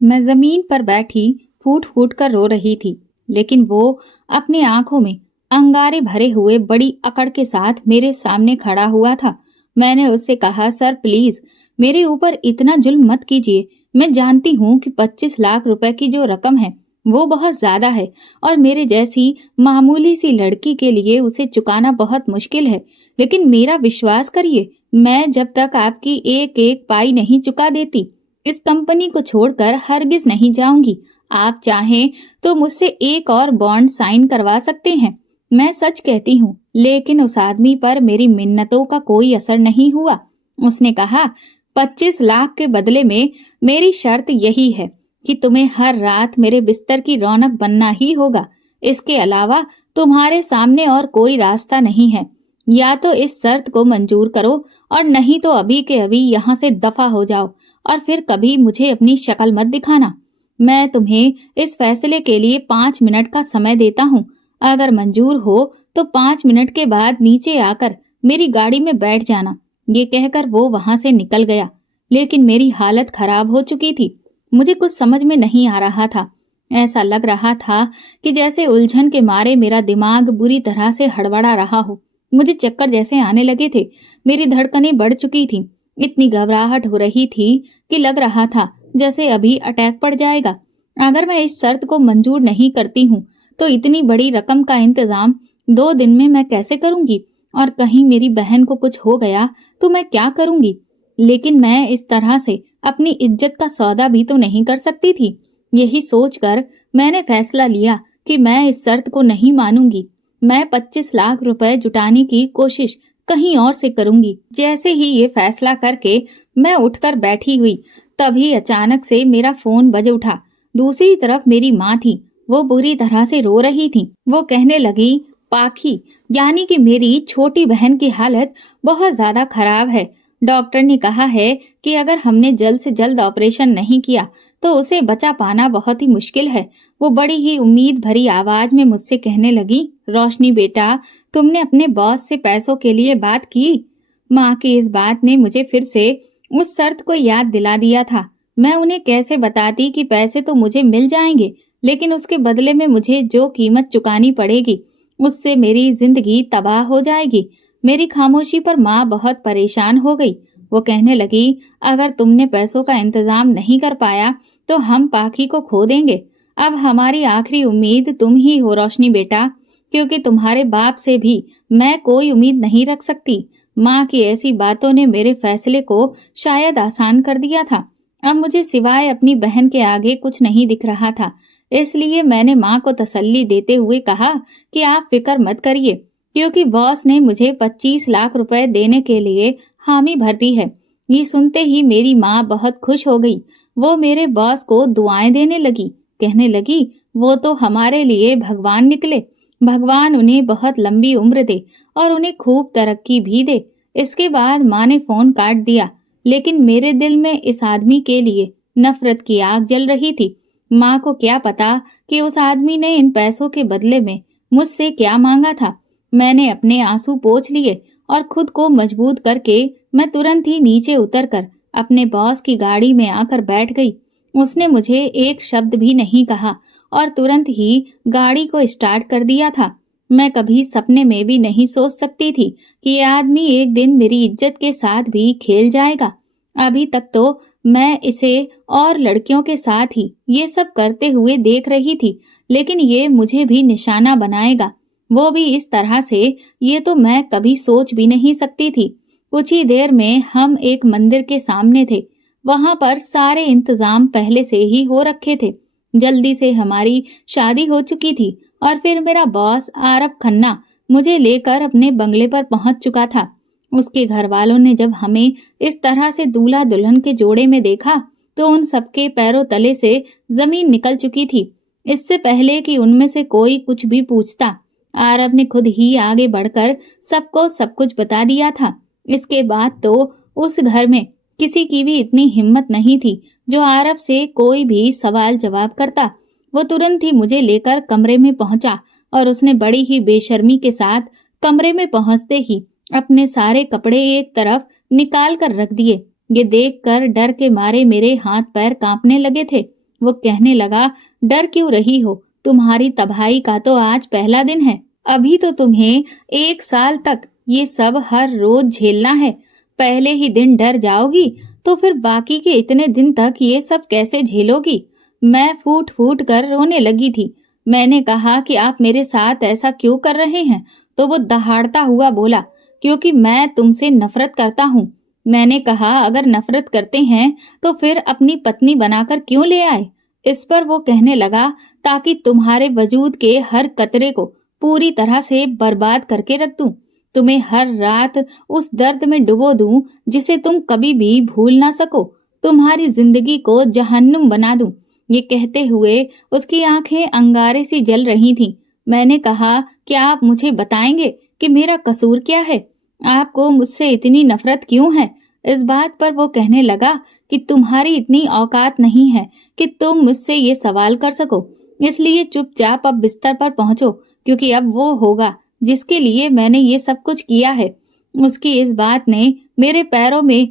मैं जमीन पर बैठी फूट फूट कर रो रही थी, लेकिन वो अपनी आंखों में अंगारे भरे हुए बड़ी अकड़ के साथ मेरे सामने खड़ा हुआ था। मैंने उससे कहा, सर प्लीज मेरे ऊपर इतना जुल्म मत कीजिए। मैं जानती हूँ कि 25 लाख रुपए की जो रकम है वो बहुत ज्यादा है और मेरे जैसी मामूली सी लड़की के लिए उसे चुकाना बहुत मुश्किल है। लेकिन मेरा विश्वास करिए, मैं जब तक आपकी एक एक पाई नहीं चुका देती इस कंपनी को छोड़कर हरगिज नहीं जाऊंगी। आप चाहें तो मुझसे एक और बॉन्ड साइन करवा सकते हैं। मैं सच कहती हूँ। लेकिन उस आदमी पर मेरी मिन्नतों का कोई असर नहीं हुआ। उसने कहा, 25 लाख के बदले में मेरी शर्त यही है कि तुम्हें हर रात मेरे बिस्तर की रौनक बनना ही होगा। इसके अलावा तुम्हारे सामने और कोई रास्ता नहीं है। या तो इस शर्त को मंजूर करो और नहीं तो अभी के अभी यहाँ से दफा हो जाओ और फिर कभी मुझे अपनी शक्ल मत दिखाना। मैं तुम्हें इस फैसले के लिए 5 मिनट का समय देता हूँ। अगर मंजूर हो तो 5 मिनट के बाद नीचे आकर मेरी गाड़ी में बैठ जाना। ये कहकर वो वहां से निकल गया। लेकिन मेरी हालत खराब हो चुकी थी। मुझे कुछ समझ में नहीं आ रहा था। ऐसा लग रहा था कि जैसे उलझन के मारे मेरा दिमाग बुरी तरह से हड़बड़ा रहा हो। मुझे चक्कर जैसे आने लगे थे। मेरी धड़कनें बढ़ चुकी थी। इतनी घबराहट हो रही थी कि लग रहा था जैसे अभी अटैक पड़ जाएगा। अगर मैं इस शर्त को मंजूर नहीं करती हूँ तो इतनी बड़ी रकम का इंतजाम 2 दिन में मैं कैसे करूंगी? और कहीं मेरी बहन को कुछ हो गया तो मैं क्या करूंगी? लेकिन मैं इस तरह से अपनी इज्जत का सौदा भी तो नहीं कर सकती थी। यही सोचकर मैंने फैसला लिया कि मैं इस शर्त को नहीं मानूंगी। मैं 25 लाख रुपए जुटाने की कोशिश कहीं और से करूंगी। जैसे ही ये फैसला करके मैं उठकर बैठी हुई, तभी अचानक से मेरा फोन बज उठा। दूसरी तरफ मेरी माँ थी। वो बुरी तरह से रो रही थी। वो कहने लगी, पाखी यानी कि मेरी छोटी बहन की हालत बहुत ज्यादा खराब है। डॉक्टर ने कहा है कि अगर हमने जल्द से जल्द ऑपरेशन नहीं किया तो उसे बचा पाना बहुत ही मुश्किल है। वो बड़ी ही उम्मीद भरी आवाज में मुझसे कहने लगी, रोशनी बेटा, तुमने अपने बॉस से पैसों के लिए बात की? माँ की इस बात ने मुझे फिर से उस शर्त को याद दिला दिया था। मैं उन्हें कैसे बताती कि पैसे तो मुझे मिल जाएंगे, लेकिन उसके बदले में मुझे जो कीमत चुकानी पड़ेगी उससे मेरी जिंदगी तबाह हो जाएगी। मेरी खामोशी पर माँ बहुत परेशान हो गई। वो कहने लगी, अगर तुमने पैसों का इंतजाम नहीं कर पाया तो हम पाखी को खो देंगे। अब हमारी आखिरी उम्मीद तुम ही हो रोशनी बेटा, क्योंकि तुम्हारे बाप से भी मैं कोई उम्मीद नहीं रख सकती। माँ की ऐसी बातों ने मेरे फैसले को शायद आसान कर दिया था। अब मुझे सिवाय अपनी बहन के आगे कुछ नहीं दिख रहा था। इसलिए मैंने माँ को तसल्ली देते हुए कहा कि आप फिक्र मत करिए, क्योंकि बॉस ने मुझे 25 लाख रुपए देने के लिए हामी भर दी है। ये सुनते ही मेरी माँ बहुत खुश हो गई। वो मेरे बॉस को दुआएं देने लगी। कहने लगी, वो तो हमारे लिए भगवान निकले। भगवान उन्हें बहुत लंबी उम्र दे और उन्हें खूब तरक्की भी दे। इसके बाद माँ ने फोन काट दिया। लेकिन मेरे दिल में इस आदमी के लिए नफरत की आग जल रही थी। माँ को क्या पता कि उस आदमी ने इन पैसों के बदले में मुझसे क्या मांगा था। मैंने अपने आंसू पोंछ लिए और खुद को मजबूत करके मैं तुरंत ही नीचे उतरकर अपने बॉस की गाड़ी में आकर बैठ गई। उसने मुझे एक शब्द भी नहीं कहा और तुरंत ही गाड़ी को स्टार्ट कर दिया था। मैं कभी सपने में भी नहीं सोच सकती थी कि यह आदमी एक दिन मेरी इज्जत के साथ भी खेल जाएगा। अभी तक तो मैं इसे और लड़कियों के साथ ही ये सब करते हुए देख रही थी, लेकिन ये मुझे भी निशाना बनाएगा, वो भी इस तरह से, ये तो मैं कभी सोच भी नहीं सकती थी। कुछ ही देर में हम एक मंदिर के सामने थे। वहां पर सारे इंतजाम पहले से ही हो रखे थे। जल्दी से हमारी शादी हो चुकी थी और फिर मेरा बॉस आरब खन्ना मुझे लेकर अपने बंगले पर पहुंच चुका था। उसके घर वालों ने जब हमें इस तरह से दूल्हा दुल्हन के जोड़े में देखा तो उन सबके पैरों तले से जमीन निकल चुकी थी। इससे पहले कि उनमें से कोई कुछ भी पूछता, आरब ने खुद ही आगे बढ़कर सबको सब कुछ बता दिया था। इसके बाद तो उस घर में किसी की भी इतनी हिम्मत नहीं थी जो आरब से कोई भी सवाल जवाब करता। वो तुरंत ही मुझे लेकर कमरे में पहुंचा और उसने बड़ी ही बेशर्मी के साथ कमरे में पहुंचते ही अपने सारे कपड़े एक तरफ निकाल कर रख दिए। ये देखकर डर के मारे मेरे हाथ पैर कांपने लगे थे। वो कहने लगा, डर क्यों रही हो? तुम्हारी तबाही का तो आज पहला दिन है। अभी तो तुम्हें 1 साल तक ये सब हर रोज झेलना है। पहले ही दिन डर जाओगी तो फिर बाकी के इतने दिन तक ये सब कैसे झेलोगी? मैं फूट फूट कर रोने लगी थी। मैंने कहा कि आप मेरे साथ ऐसा क्यों कर रहे हैं? तो वो दहाड़ता हुआ बोला, क्योंकि मैं तुमसे नफरत करता हूँ। मैंने कहा, अगर नफरत करते हैं तो फिर अपनी पत्नी बनाकर क्यों ले आए? इस पर वो कहने लगा, ताकि तुम्हारे वजूद के हर कतरे को पूरी तरह से बर्बाद करके रख दूं। तुम्हें हर रात उस दर्द में डुबो दूं जिसे तुम कभी भी भूल ना सको। तुम्हारी जिंदगी को जहन्नुम बना दूं। ये कहते हुए उसकी आंखें अंगारे सी जल रही थीं। मैंने कहा, क्या आप मुझे बताएंगे कि मेरा कसूर क्या है? आपको मुझसे इतनी नफरत क्यों है? इस बात पर वो कहने लगा कि तुम्हारी इतनी औकात नहीं है कि तुम मुझसे ये सवाल कर सको। इसलिए चुपचाप अब बिस्तर पर पहुंचो, क्योंकि अब वो होगा जिसके लिए मैंने ये सब कुछ किया है। उसकी इस बात ने मेरे पैरों में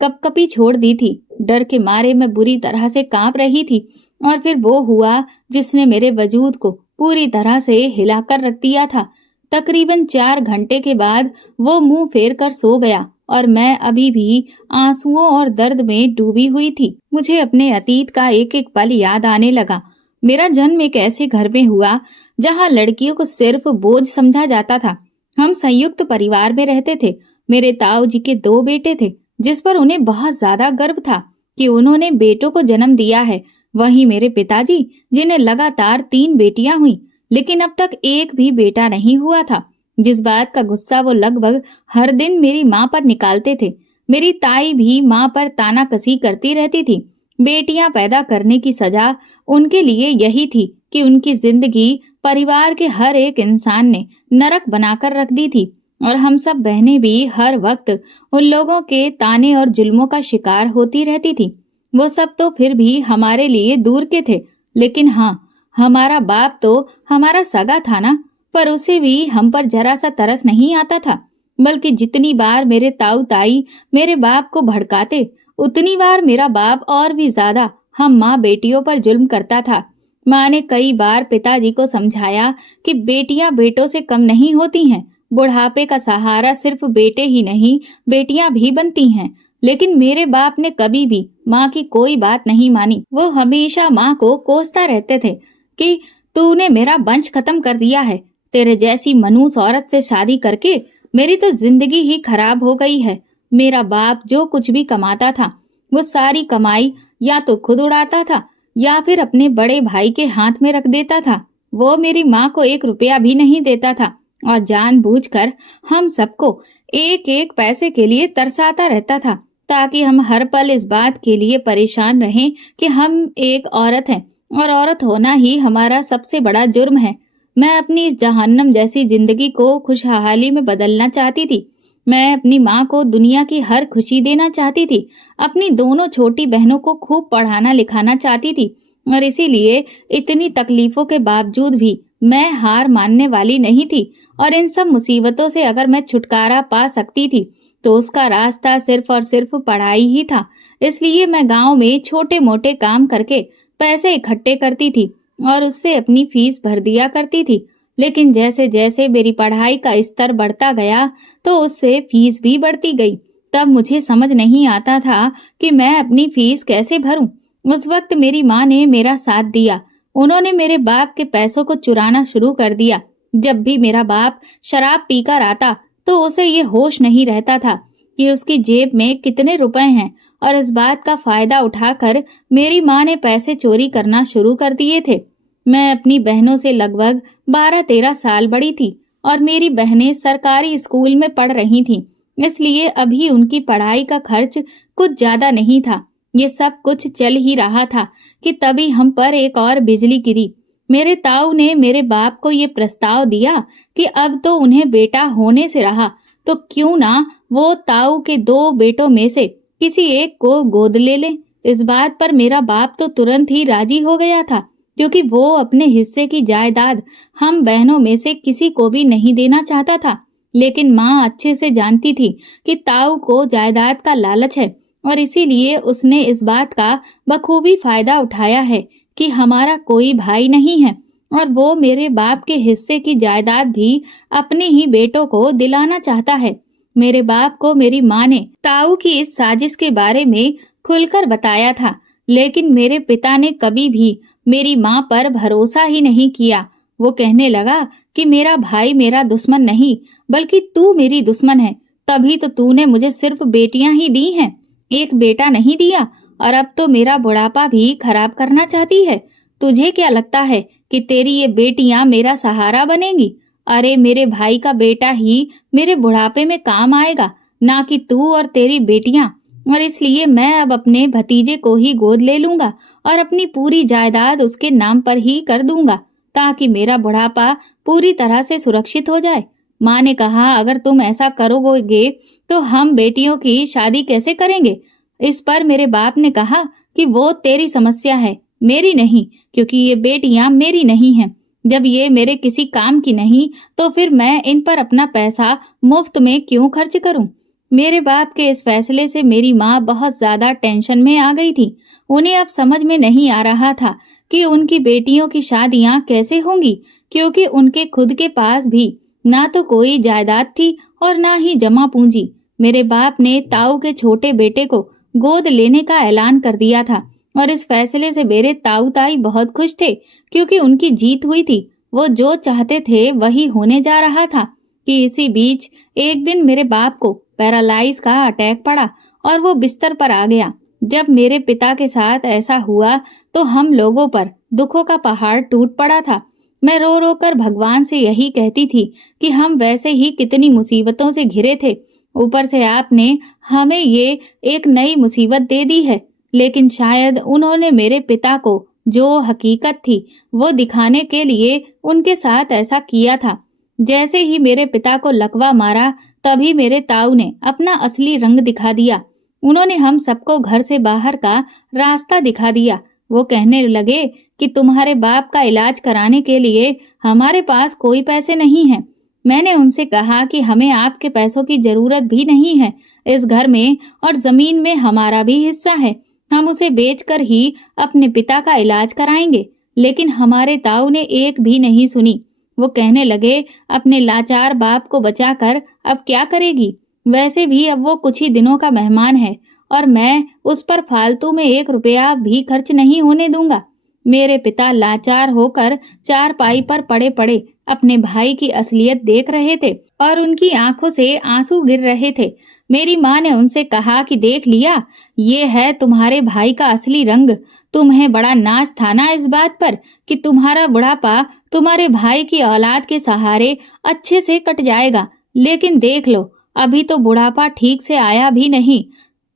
कपकपी छोड़ दी थी। डर के मारे मैं बुरी तरह से कांप रही थी। और फिर वो हुआ जिसने मेरे वजूद को पूरी तरह से हिलाकर रख दिया था। तकरीबन 4 घंटे के बाद वो मुंह फेर कर सो गया और मैं अभी भी आंसुओं और दर्द में डूबी हुई थी। मुझे अपने अतीत का एक एक पल याद आने लगा। मेरा जन्म एक ऐसे घर में हुआ जहां लड़कियों को सिर्फ बोझ समझा जाता था। हम संयुक्त परिवार में रहते थे। मेरे ताऊ जी के 2 बेटे थे, जिस पर उन्हें बहुत ज्यादा गर्व था कि उन्होंने बेटों को जन्म दिया है। वहीं मेरे पिताजी, जिन्हें लगातार 3 बेटियां हुई, लेकिन अब तक एक भी बेटा नहीं हुआ था, जिस बात का गुस्सा वो लगभग हर दिन मेरी माँ पर निकालते थे। मेरी ताई भी माँ पर तानाकसी करती रहती थी। बेटियां पैदा करने की सजा उनके लिए यही थी कि उनकी जिंदगी परिवार के हर एक इंसान ने नरक बनाकर रख दी थी। और हम सब बहनें भी हर वक्त उन लोगों के ताने और जुल्मों का शिकार होती रहती थी। वो सब तो फिर भी हमारे लिए दूर के थे, लेकिन हाँ, हमारा बाप तो हमारा सगा था ना। पर उसे भी हम पर जरा सा तरस नहीं आता था, बल्कि जितनी बार मेरे ताऊ ताई मेरे बाप को भड़काते, उतनी बार मेरा बाप और भी ज्यादा हम माँ बेटियों पर जुल्म करता था। माँ ने कई बार पिताजी को समझाया कि बेटियां बेटों से कम नहीं होती हैं। बुढ़ापे का सहारा सिर्फ बेटे ही नहीं, बेटियां भी बनती हैं। लेकिन मेरे बाप ने कभी भी माँ की कोई बात नहीं मानी। वो हमेशा माँ को कोसता रहते थे कि तूने मेरा वंश खत्म कर दिया है। तेरे जैसी मनूस औरत से शादी करके मेरी तो जिंदगी ही खराब हो गई है। मेरा बाप जो कुछ भी कमाता था, वो सारी कमाई या तो खुद उड़ाता था या फिर अपने बड़े भाई के हाथ में रख देता था। वो मेरी माँ को 1 रुपया भी नहीं देता था और जानबूझकर हम सबको एक एक पैसे के लिए तरसाता रहता था, ताकि हम हर पल इस बात के लिए परेशान रहें कि हम एक औरत हैं और औरत होना ही हमारा सबसे बड़ा जुर्म है। मैं अपनी इस जहन्नम जैसी जिंदगी को खुशहाली में बदलना चाहती थी। मैं अपनी माँ को दुनिया की हर खुशी देना चाहती थी। अपनी दोनों छोटी बहनों को खूब पढ़ाना लिखाना चाहती थी। और इसीलिए इतनी तकलीफों के बावजूद भी मैं हार मानने वाली नहीं थी। और इन सब मुसीबतों से अगर मैं छुटकारा पा सकती थी तो उसका रास्ता सिर्फ और सिर्फ पढ़ाई ही था। इसलिए मैं गांव में छोटे मोटे काम करके पैसे इकट्ठे करती थी और उससे अपनी फीस भर दिया करती थी। लेकिन जैसे जैसे मेरी पढ़ाई का स्तर बढ़ता गया तो उससे फीस भी बढ़ती गई। तब मुझे समझ नहीं आता था कि मैं अपनी फीस कैसे भरूं। उस वक्त मेरी माँ ने मेरा साथ दिया। उन्होंने मेरे बाप के पैसों को चुराना शुरू कर दिया। जब भी मेरा बाप शराब पीकर आता तो उसे ये होश नहीं रहता था कि उसकी जेब में कितने रुपए हैं, और इस बात का फायदा उठाकर मेरी माँ ने पैसे चोरी करना शुरू कर दिए थे। मैं अपनी बहनों से लगभग 12-13 साल बड़ी थी और मेरी बहनें सरकारी स्कूल में पढ़ रही थीं, इसलिए अभी उनकी पढ़ाई का खर्च कुछ ज्यादा नहीं था। ये सब कुछ चल ही रहा था कि तभी हम पर एक और बिजली गिरी। मेरे ताऊ ने मेरे बाप को ये प्रस्ताव दिया कि अब तो उन्हें बेटा होने से रहा तो क्यों ना वो ताऊ के 2 बेटों में से किसी एक को गोद ले ले। इस बात पर मेरा बाप तो तुरंत ही राजी हो गया था, क्योंकि वो अपने हिस्से की जायदाद हम बहनों में से किसी को भी नहीं देना चाहता था। लेकिन माँ अच्छे से जानती थी कि ताऊ को जायदाद का लालच है और इसीलिए उसने इस बात का बखूबी फायदा उठाया है कि हमारा कोई भाई नहीं है और वो मेरे बाप के हिस्से की जायदाद भी अपने ही बेटों को दिलाना चाहता है। मेरे बाप को मेरी माँ ने ताऊ की इस साजिश के बारे में खुलकर बताया था, लेकिन मेरे पिता ने कभी भी मेरी माँ पर भरोसा ही नहीं किया। वो कहने लगा कि मेरा भाई मेरा दुश्मन नहीं, बल्कि तू मेरी दुश्मन है। तभी तो तूने मुझे सिर्फ बेटियां ही दी हैं, एक बेटा नहीं दिया, और अब तो मेरा बुढ़ापा भी खराब करना चाहती है। तुझे क्या लगता है कि तेरी ये बेटियां मेरा सहारा बनेंगी? अरे मेरे भाई का बेटा ही मेरे बुढ़ापे में काम आएगा, ना कि तू और तेरी बेटियां। और इसलिए मैं अब अपने भतीजे को ही गोद ले लूंगा और अपनी पूरी जायदाद उसके नाम पर ही कर दूंगा, ताकि मेरा बुढ़ापा पूरी तरह से सुरक्षित हो जाए। माँ ने कहा, अगर तुम ऐसा करोगे तो हम बेटियों की शादी कैसे करेंगे? इस पर मेरे बाप ने कहा कि वो तेरी समस्या है, मेरी नहीं, क्योंकि ये बेटियां मेरी नहीं हैं। जब ये मेरे किसी काम की नहीं, तो फिर मैं इन पर अपना पैसा मुफ्त में क्यों खर्च करूं? मेरे बाप के इस फैसले से मेरी माँ बहुत ज्यादा टेंशन में आ गई थी। उन्हें अब समझ में नहीं आ रहा था कि उनकी बेटियों की शादियां कैसे होंगी, क्योंकि उनके खुद के पास भी ना तो कोई जायदाद थी और ना ही जमा पूंजी। मेरे बाप ने ताऊ के छोटे बेटे को गोद लेने का ऐलान कर दिया था और इस फैसले से मेरे ताऊ ताई बहुत खुश थे, क्योंकि उनकी जीत हुई थी। वो जो चाहते थे वही होने जा रहा था। कि इसी बीच एक दिन मेरे बाप को पैरालाइज का अटैक पड़ा और वो बिस्तर पर आ गया। जब मेरे पिता के साथ ऐसा हुआ तो हम लोगों पर दुखों का पहाड़ टूट पड़ा था। मैं रो रो कर भगवान से यही कहती थी कि हम वैसे ही कितनी मुसीबतों से घिरे थे, ऊपर से आपने हमें ये एक नई मुसीबत दे दी है। लेकिन शायद उन्होंने मेरे पिता को जो हकीकत थी वो दिखाने के लिए उनके साथ ऐसा किया था। जैसे ही मेरे पिता को लकवा मारा, तभी मेरे ताऊ ने अपना असली रंग दिखा दिया। उन्होंने हम सबको घर से बाहर का रास्ता दिखा दिया। वो कहने लगे कि तुम्हारे बाप का इलाज कराने के लिए हमारे पास कोई पैसे नहीं हैं। मैंने उनसे कहा कि हमें आपके पैसों की जरूरत भी नहीं है। इस घर में और जमीन में हमारा भी हिस्सा है, हम उसे बेचकर ही अपने पिता का इलाज कराएंगे। लेकिन हमारे ताऊ ने एक भी नहीं सुनी। वो कहने लगे, अपने लाचार बाप को बचाकर अब क्या करेगी? वैसे भी अब वो कुछ ही दिनों का मेहमान है और मैं उस पर फालतू में 1 रुपया भी खर्च नहीं होने दूंगा। मेरे पिता लाचार होकर चारपाई पर पड़े पड़े अपने भाई की असलियत देख रहे थे और उनकी आंखों से आंसू गिर रहे थे। मेरी माँ ने उनसे कहा कि देख लिया, ये है तुम्हारे भाई का असली रंग। तुम्हें बड़ा नाज था ना इस बात पर कि तुम्हारा बुढ़ापा तुम्हारे भाई की औलाद के सहारे अच्छे से कट जाएगा। लेकिन देख लो, अभी तो बुढ़ापा ठीक से आया भी नहीं।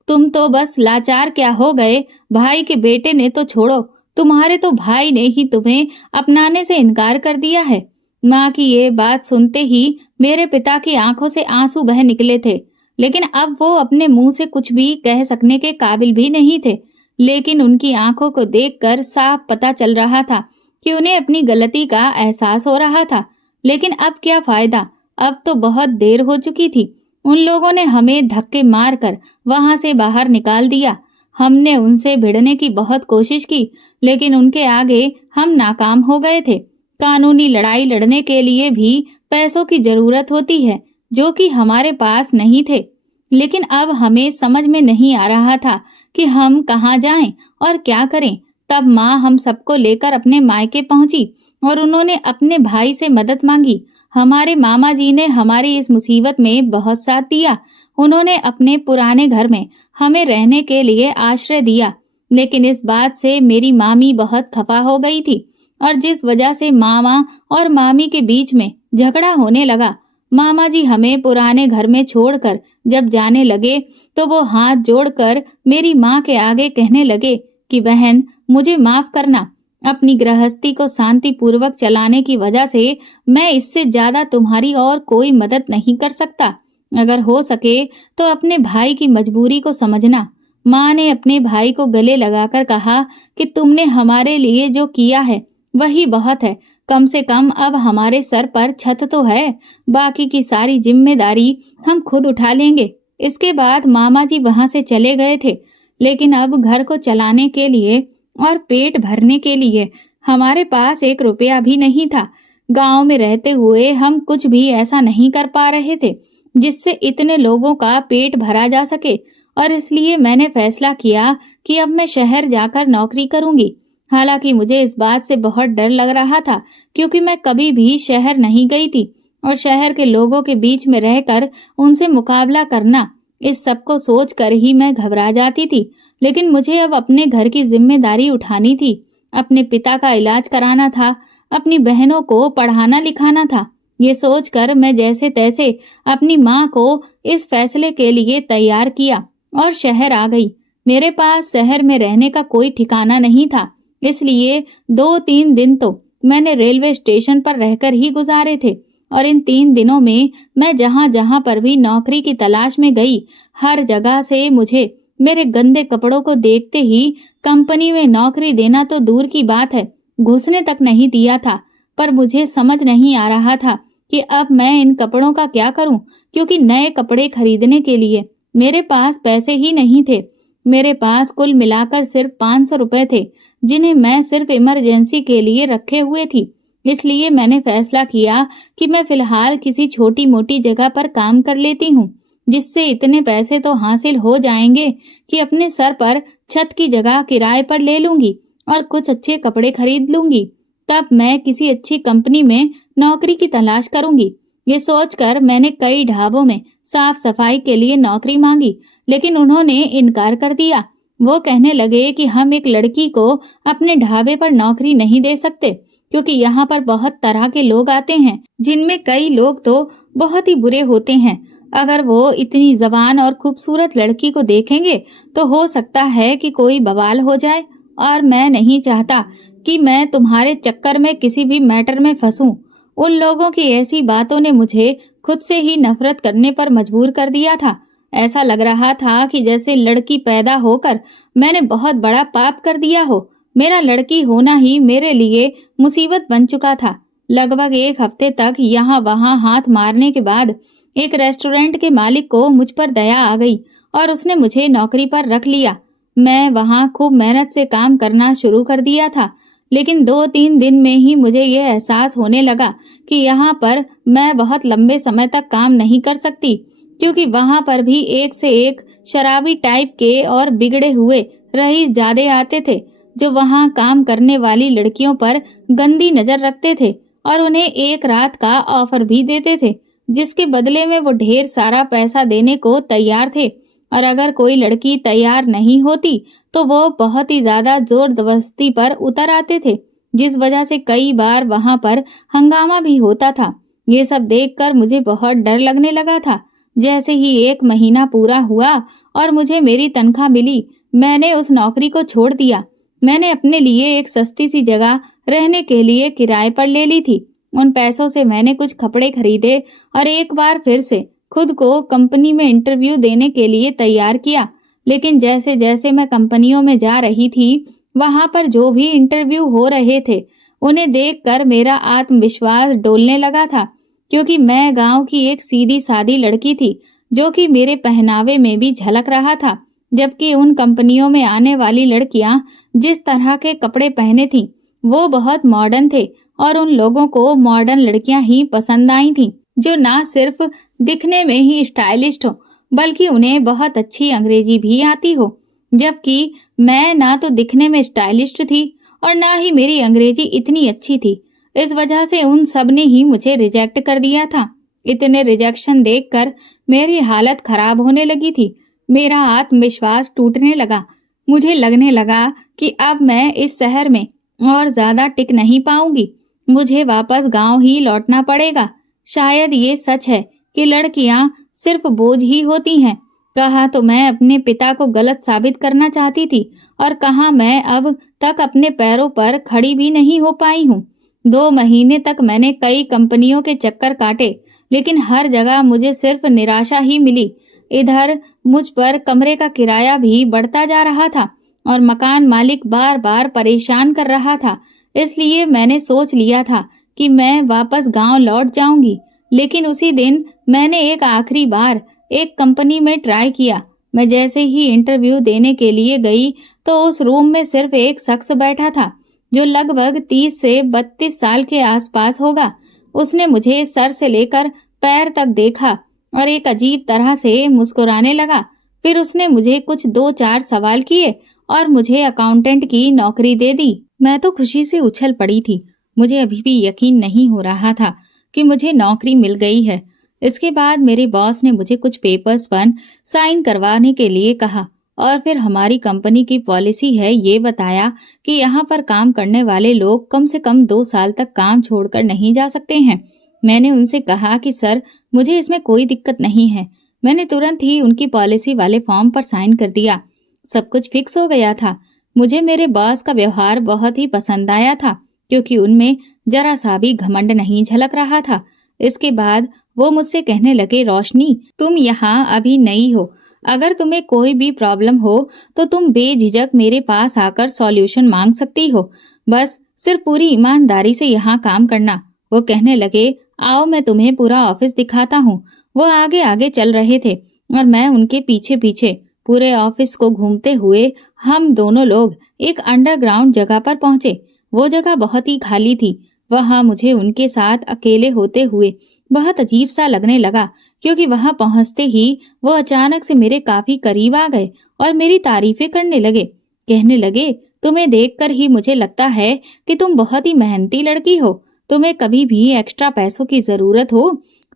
तुम तो बस लाचार क्या हो गए। भाई के बेटे ने तो छोड़ो, तुम्हारे तो भाई ने ही तुम्हें अपनाने से इनकार कर दिया है। माँ की ये बात सुनते ही मेरे पिता की आंखों से आंसू बह निकले थे, लेकिन अब वो अपने मुंह से कुछ भी कह सकने के काबिल भी नहीं थे। लेकिन उनकी आंखों को देखकर साफ पता चल रहा था कि उन्हें अपनी गलती का एहसास हो रहा था। लेकिन अब क्या फायदा, अब तो बहुत देर हो चुकी थी। उन लोगों ने हमें धक्के मारकर वहां से बाहर निकाल दिया। हमने उनसे भिड़ने की बहुत कोशिश की, लेकिन उनके आगे हम नाकाम हो गए थे। कानूनी लड़ाई लड़ने के लिए भी पैसों की जरूरत होती है, जो कि हमारे पास नहीं थे। लेकिन अब हमें समझ में नहीं आ रहा था कि हम कहाँ जाएं और क्या करें। तब माँ हम सबको लेकर अपने मायके पहुंची और उन्होंने अपने भाई से मदद मांगी। हमारे मामा जी ने हमारी इस मुसीबत में बहुत साथ दिया। उन्होंने अपने पुराने घर में हमें रहने के लिए आश्रय दिया। लेकिन इस बात से मेरी मामी बहुत खफा हो गई थी और जिस वजह से मामा और मामी के बीच में झगड़ा होने लगा। मामा जी हमें पुराने घर में छोड़कर जब जाने लगे तो वो हाथ जोड़कर मेरी माँ के आगे कहने लगे कि बहन, मुझे माफ करना। अपनी गृहस्थी को शांति पूर्वक चलाने की वजह से मैं इससे ज्यादा तुम्हारी और कोई मदद नहीं कर सकता। अगर हो सके तो अपने भाई की मजबूरी को समझना। माँ ने अपने भाई को गले लगाकर कहा कि तुमने हमारे लिए जो किया है वही बहुत है। कम से कम अब हमारे सर पर छत तो है, बाकी की सारी जिम्मेदारी हम खुद उठा लेंगे। इसके बाद मामा जी वहां से चले गए थे, लेकिन अब घर को चलाने के लिए और पेट भरने के लिए हमारे पास 1 रुपया भी नहीं था। गांव में रहते हुए हम कुछ भी ऐसा नहीं कर पा रहे थे जिससे इतने लोगों का पेट भरा जा सके, और इसलिए मैंने फैसला किया कि अब मैं शहर जाकर नौकरी करूंगी। हालांकि मुझे इस बात से बहुत डर लग रहा था, क्योंकि मैं कभी भी शहर नहीं गई थी और शहर के लोगों के बीच में रहकर उनसे मुकाबला करना, इस सब को सोच कर ही मैं घबरा जाती थी। लेकिन मुझे अब अपने घर की जिम्मेदारी उठानी थी, अपने पिता का इलाज कराना था, अपनी बहनों को पढ़ाना लिखाना था। ये सोचकर मैं जैसे तैसे अपनी माँ को इस फैसले के लिए तैयार किया और शहर आ गई। मेरे पास शहर में रहने का कोई ठिकाना नहीं था, इसलिए 2-3 दिन तो मैंने रेलवे स्टेशन पर रहकर ही गुजारे थे। और इन 3 दिनों में मैं जहां जहां पर भी नौकरी की तलाश में गई, हर जगह से मुझे मेरे गंदे कपड़ों को देखते ही कंपनी में नौकरी देना तो दूर की बात है, घुसने तक नहीं दिया था। पर मुझे समझ नहीं आ रहा था कि अब मैं इन कपड़ों का क्या करूं, क्योंकि नए कपड़े खरीदने के लिए मेरे पास पैसे ही नहीं थे। मेरे पास कुल मिलाकर सिर्फ 500 रुपए थे, जिन्हें मैं सिर्फ इमरजेंसी के लिए रखे हुए थी। इसलिए मैंने फैसला किया कि मैं फिलहाल किसी छोटी मोटी जगह पर काम कर लेती हूँ, जिससे इतने पैसे तो हासिल हो जाएंगे कि अपने सर पर छत की जगह किराए पर ले लूंगी और कुछ अच्छे कपड़े खरीद लूंगी। तब मैं किसी अच्छी कंपनी में नौकरी की तलाश करूंगी। ये सोचकर मैंने कई ढाबों में साफ सफाई के लिए नौकरी मांगी, लेकिन उन्होंने इनकार कर दिया। वो कहने लगे कि हम एक लड़की को अपने ढाबे पर नौकरी नहीं दे सकते, क्योंकि यहाँ पर बहुत तरह के लोग आते हैं, जिनमें कई लोग तो बहुत ही बुरे होते हैं। अगर वो इतनी जवान और खूबसूरत लड़की को देखेंगे तो हो सकता है कि कोई बवाल हो जाए, और मैं नहीं चाहता कि मैं तुम्हारे चक्कर में किसी भी मैटर में फंसूं। उन लोगों की ऐसी बातों ने मुझे खुद से ही नफरत करने पर मजबूर कर दिया था। ऐसा लग रहा था कि जैसे लड़की पैदा होकर मैंने बहुत बड़ा पाप कर दिया हो। मेरा लड़की होना ही मेरे लिए मुसीबत बन चुका था। लगभग 1 हफ्ते तक यहाँ वहाँ हाथ मारने के बाद एक रेस्टोरेंट के मालिक को मुझ पर दया आ गई और उसने मुझे नौकरी पर रख लिया। मैं वहाँ खूब मेहनत से काम करना शुरू कर दिया था, लेकिन 2-3 दिन में ही मुझे यह एहसास होने लगा कि यहाँ पर मैं बहुत लंबे समय तक काम नहीं कर सकती, क्योंकि वहाँ पर भी एक से एक शराबी टाइप के और बिगड़े हुए रईस ज्यादा आते थे, जो वहाँ काम करने वाली लड़कियों पर गंदी नजर रखते थे और उन्हें एक रात का ऑफर भी देते थे, जिसके बदले में वो ढेर सारा पैसा देने को तैयार थे। और अगर कोई लड़की तैयार नहीं होती तो वो बहुत ही ज्यादा जोर जबरदस्ती पर उतर आते थे, जिस वजह से कई बार वहां पर हंगामा भी होता था। ये सब देखकर मुझे बहुत डर लगने लगा था। जैसे ही 1 महीना पूरा हुआ और मुझे मेरी तनख्वाह मिली, मैंने उस नौकरी को छोड़ दिया। मैंने अपने लिए एक सस्ती सी जगह रहने के लिए किराए पर ले ली थी। उन पैसों से मैंने कुछ कपड़े खरीदे और एक बार फिर से खुद को कंपनी में इंटरव्यू देने के लिए तैयार किया। लेकिन जैसे जैसे मैं कंपनियों में जा रही थी, वहां पर जो भी इंटरव्यू हो रहे थे, उन्हें देखकर मेरा आत्मविश्वास डोलने लगा था, क्योंकि मैं गांव की एक सीधी सादी लड़की थी, जो कि मेरे पहनावे में भी झलक रहा था। जबकि उन कंपनियों में आने वाली लड़कियां जिस तरह के कपड़े पहने थीं, वो बहुत मॉडर्न थे और उन लोगों को मॉडर्न लड़कियां ही पसंद आई थीं, जो ना सिर्फ दिखने में ही स्टाइलिस्ट हो, बल्कि उन्हें बहुत अच्छी अंग्रेजी भी आती हो। जबकि मैं ना तो दिखने में स्टाइलिस्ट थी और ना ही मेरी अंग्रेजी इतनी अच्छी थी। इस वजह से उन सब ने ही मुझे रिजेक्ट कर दिया था। इतने रिजेक्शन देखकर मेरी हालत खराब होने लगी थी। मेरा आत्मविश्वास टूटने लगा। मुझे लगने लगा कि अब मैं इस शहर में और ज्यादा टिक नहीं पाऊंगी। मुझे वापस गांव ही लौटना पड़ेगा। शायद ये सच है कि लड़कियां सिर्फ बोझ ही होती हैं। कहा तो मैं अपने पिता को गलत साबित करना चाहती थी, और कहा मैं अब तक अपने पैरों पर खड़ी भी नहीं हो पाई हूँ। 2 महीने तक मैंने कई कंपनियों के चक्कर काटे, लेकिन हर जगह मुझे सिर्फ निराशा ही मिली। इधर मुझ पर कमरे का किराया भी बढ़ता जा रहा था और मकान मालिक बार बार परेशान कर रहा था। इसलिए मैंने सोच लिया था कि मैं वापस गांव लौट जाऊंगी। लेकिन उसी दिन मैंने एक आखिरी बार एक कंपनी में ट्राई किया। मैं जैसे ही इंटरव्यू देने के लिए गई तो उस रूम में सिर्फ एक शख्स बैठा था जो लगभग 30 से 32 साल के आसपास होगा। उसने मुझे सर से लेकर पैर तक देखा और एक अजीब तरह से मुस्कुराने लगा। फिर उसने मुझे कुछ 2-4 सवाल किए और मुझे अकाउंटेंट की नौकरी दे दी। मैं तो खुशी से उछल पड़ी थी। मुझे अभी भी यकीन नहीं हो रहा था कि मुझे नौकरी मिल गई है। इसके बाद मेरे बॉस ने मुझे कुछ पेपर्स पर साइन करवाने के लिए कहा और फिर हमारी कंपनी की पॉलिसी है ये बताया कि यहाँ पर काम करने वाले लोग कम से कम 2 साल तक काम छोड़कर नहीं जा सकते हैं। मैंने उनसे कहा कि सर, मुझे इसमें कोई दिक्कत नहीं है। मैंने तुरंत ही उनकी पॉलिसी वाले फॉर्म पर साइन कर दिया। सब कुछ फिक्स हो गया था। मुझे मेरे बॉस का व्यवहार बहुत ही पसंद आया था क्योंकि उनमें जरा सा भी घमंड नहीं झलक रहा था। इसके बाद वो मुझसे कहने लगे, रोशनी, तुम यहाँ अभी नई हो। अगर तुम्हें कोई भी प्रॉब्लम हो तो तुम बेझिझक मेरे पास आकर सॉल्यूशन मांग सकती हो। बस सिर्फ पूरी ईमानदारी से यहाँ काम करना। वो कहने लगे, आओ मैं तुम्हें पूरा ऑफिस दिखाता हूँ। वो आगे आगे चल रहे थे और मैं उनके पीछे पीछे। पूरे ऑफिस को घूमते हुए हम दोनों लोग एक अंडरग्राउंड जगह पर पहुंचे। वो जगह बहुत ही खाली थी। वहां मुझे उनके साथ अकेले होते हुए बहुत अजीब सा लगने लगा क्योंकि वहां पहुंचते ही वो अचानक से मेरे काफी करीब आ गए और मेरी तारीफें करने लगे। कहने लगे, तुम्हें देखकर ही मुझे लगता है कि तुम बहुत ही मेहनती लड़की हो। तुम्हें कभी भी एक्स्ट्रा पैसों की जरूरत हो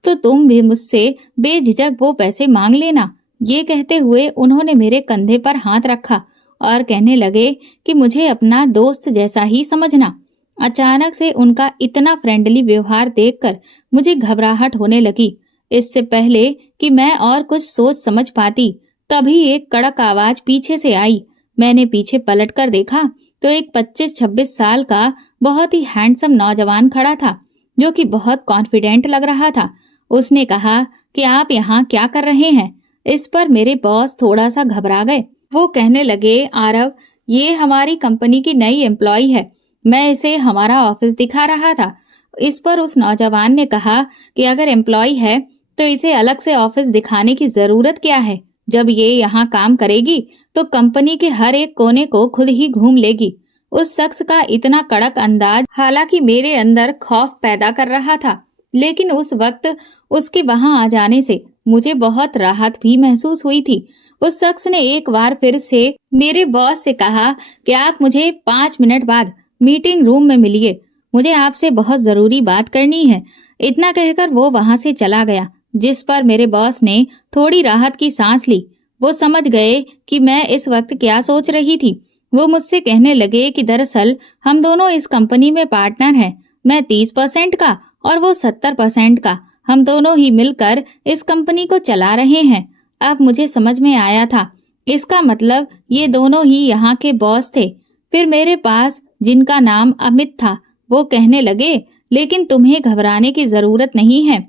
तो तुम भी मुझसे बेझिझक वो पैसे मांग लेना। ये कहते हुए उन्होंने मेरे कंधे पर हाथ रखा और कहने लगे कि मुझे अपना दोस्त जैसा ही समझना। अचानक से उनका इतना फ्रेंडली व्यवहार देखकर मुझे घबराहट होने लगी। इससे पहले कि मैं और कुछ सोच समझ पाती, तभी एक कड़क आवाज पीछे से आई। मैंने पीछे पलटकर देखा तो एक 25-26 साल का बहुत ही हैंडसम नौजवान खड़ा था जो कि बहुत कॉन्फिडेंट लग रहा था। उसने कहा कि आप यहाँ क्या कर रहे हैं? इस पर मेरे बॉस थोड़ा सा घबरा गए। वो कहने लगे, आरव, ये हमारी कंपनी की नई एम्प्लॉय है। मैं इसे हमारा ऑफिस दिखा रहा था। इस पर उस नौजवान ने कहा कि अगर एम्प्लॉय है तो इसे अलग से ऑफिस दिखाने की जरूरत क्या है? जब ये यहाँ काम करेगी तो कंपनी के हर एक कोने को खुद ही घूम लेगी। उस शख्स का इतना कड़क अंदाज हालांकि मेरे अंदर खौफ पैदा कर रहा था, लेकिन उस वक्त उसके वहां आ जाने से मुझे बहुत राहत भी महसूस हुई थी। उस शख्स ने एक बार फिर से मेरे बॉस से कहा कि आप मुझे 5 मिनट बाद मीटिंग रूम में मिलिए, मुझे आपसे बहुत जरूरी बात करनी है। इतना कहकर वो वहां से चला गया, जिस पर मेरे बॉस ने थोड़ी राहत की सांस ली। वो समझ गए कि मैं इस वक्त क्या सोच रही थी। वो मुझसे कहने लगे कि दरअसल हम दोनों इस कंपनी में पार्टनर हैं। मैं 30% का और वो 70% का। हम दोनों ही मिलकर इस कंपनी को चला रहे हैं। अब मुझे समझ में आया था, इसका मतलब ये दोनों ही यहाँ के बॉस थे। फिर मेरे पास जिनका नाम अमित था, वो कहने लगे, लेकिन तुम्हें घबराने की जरूरत नहीं है।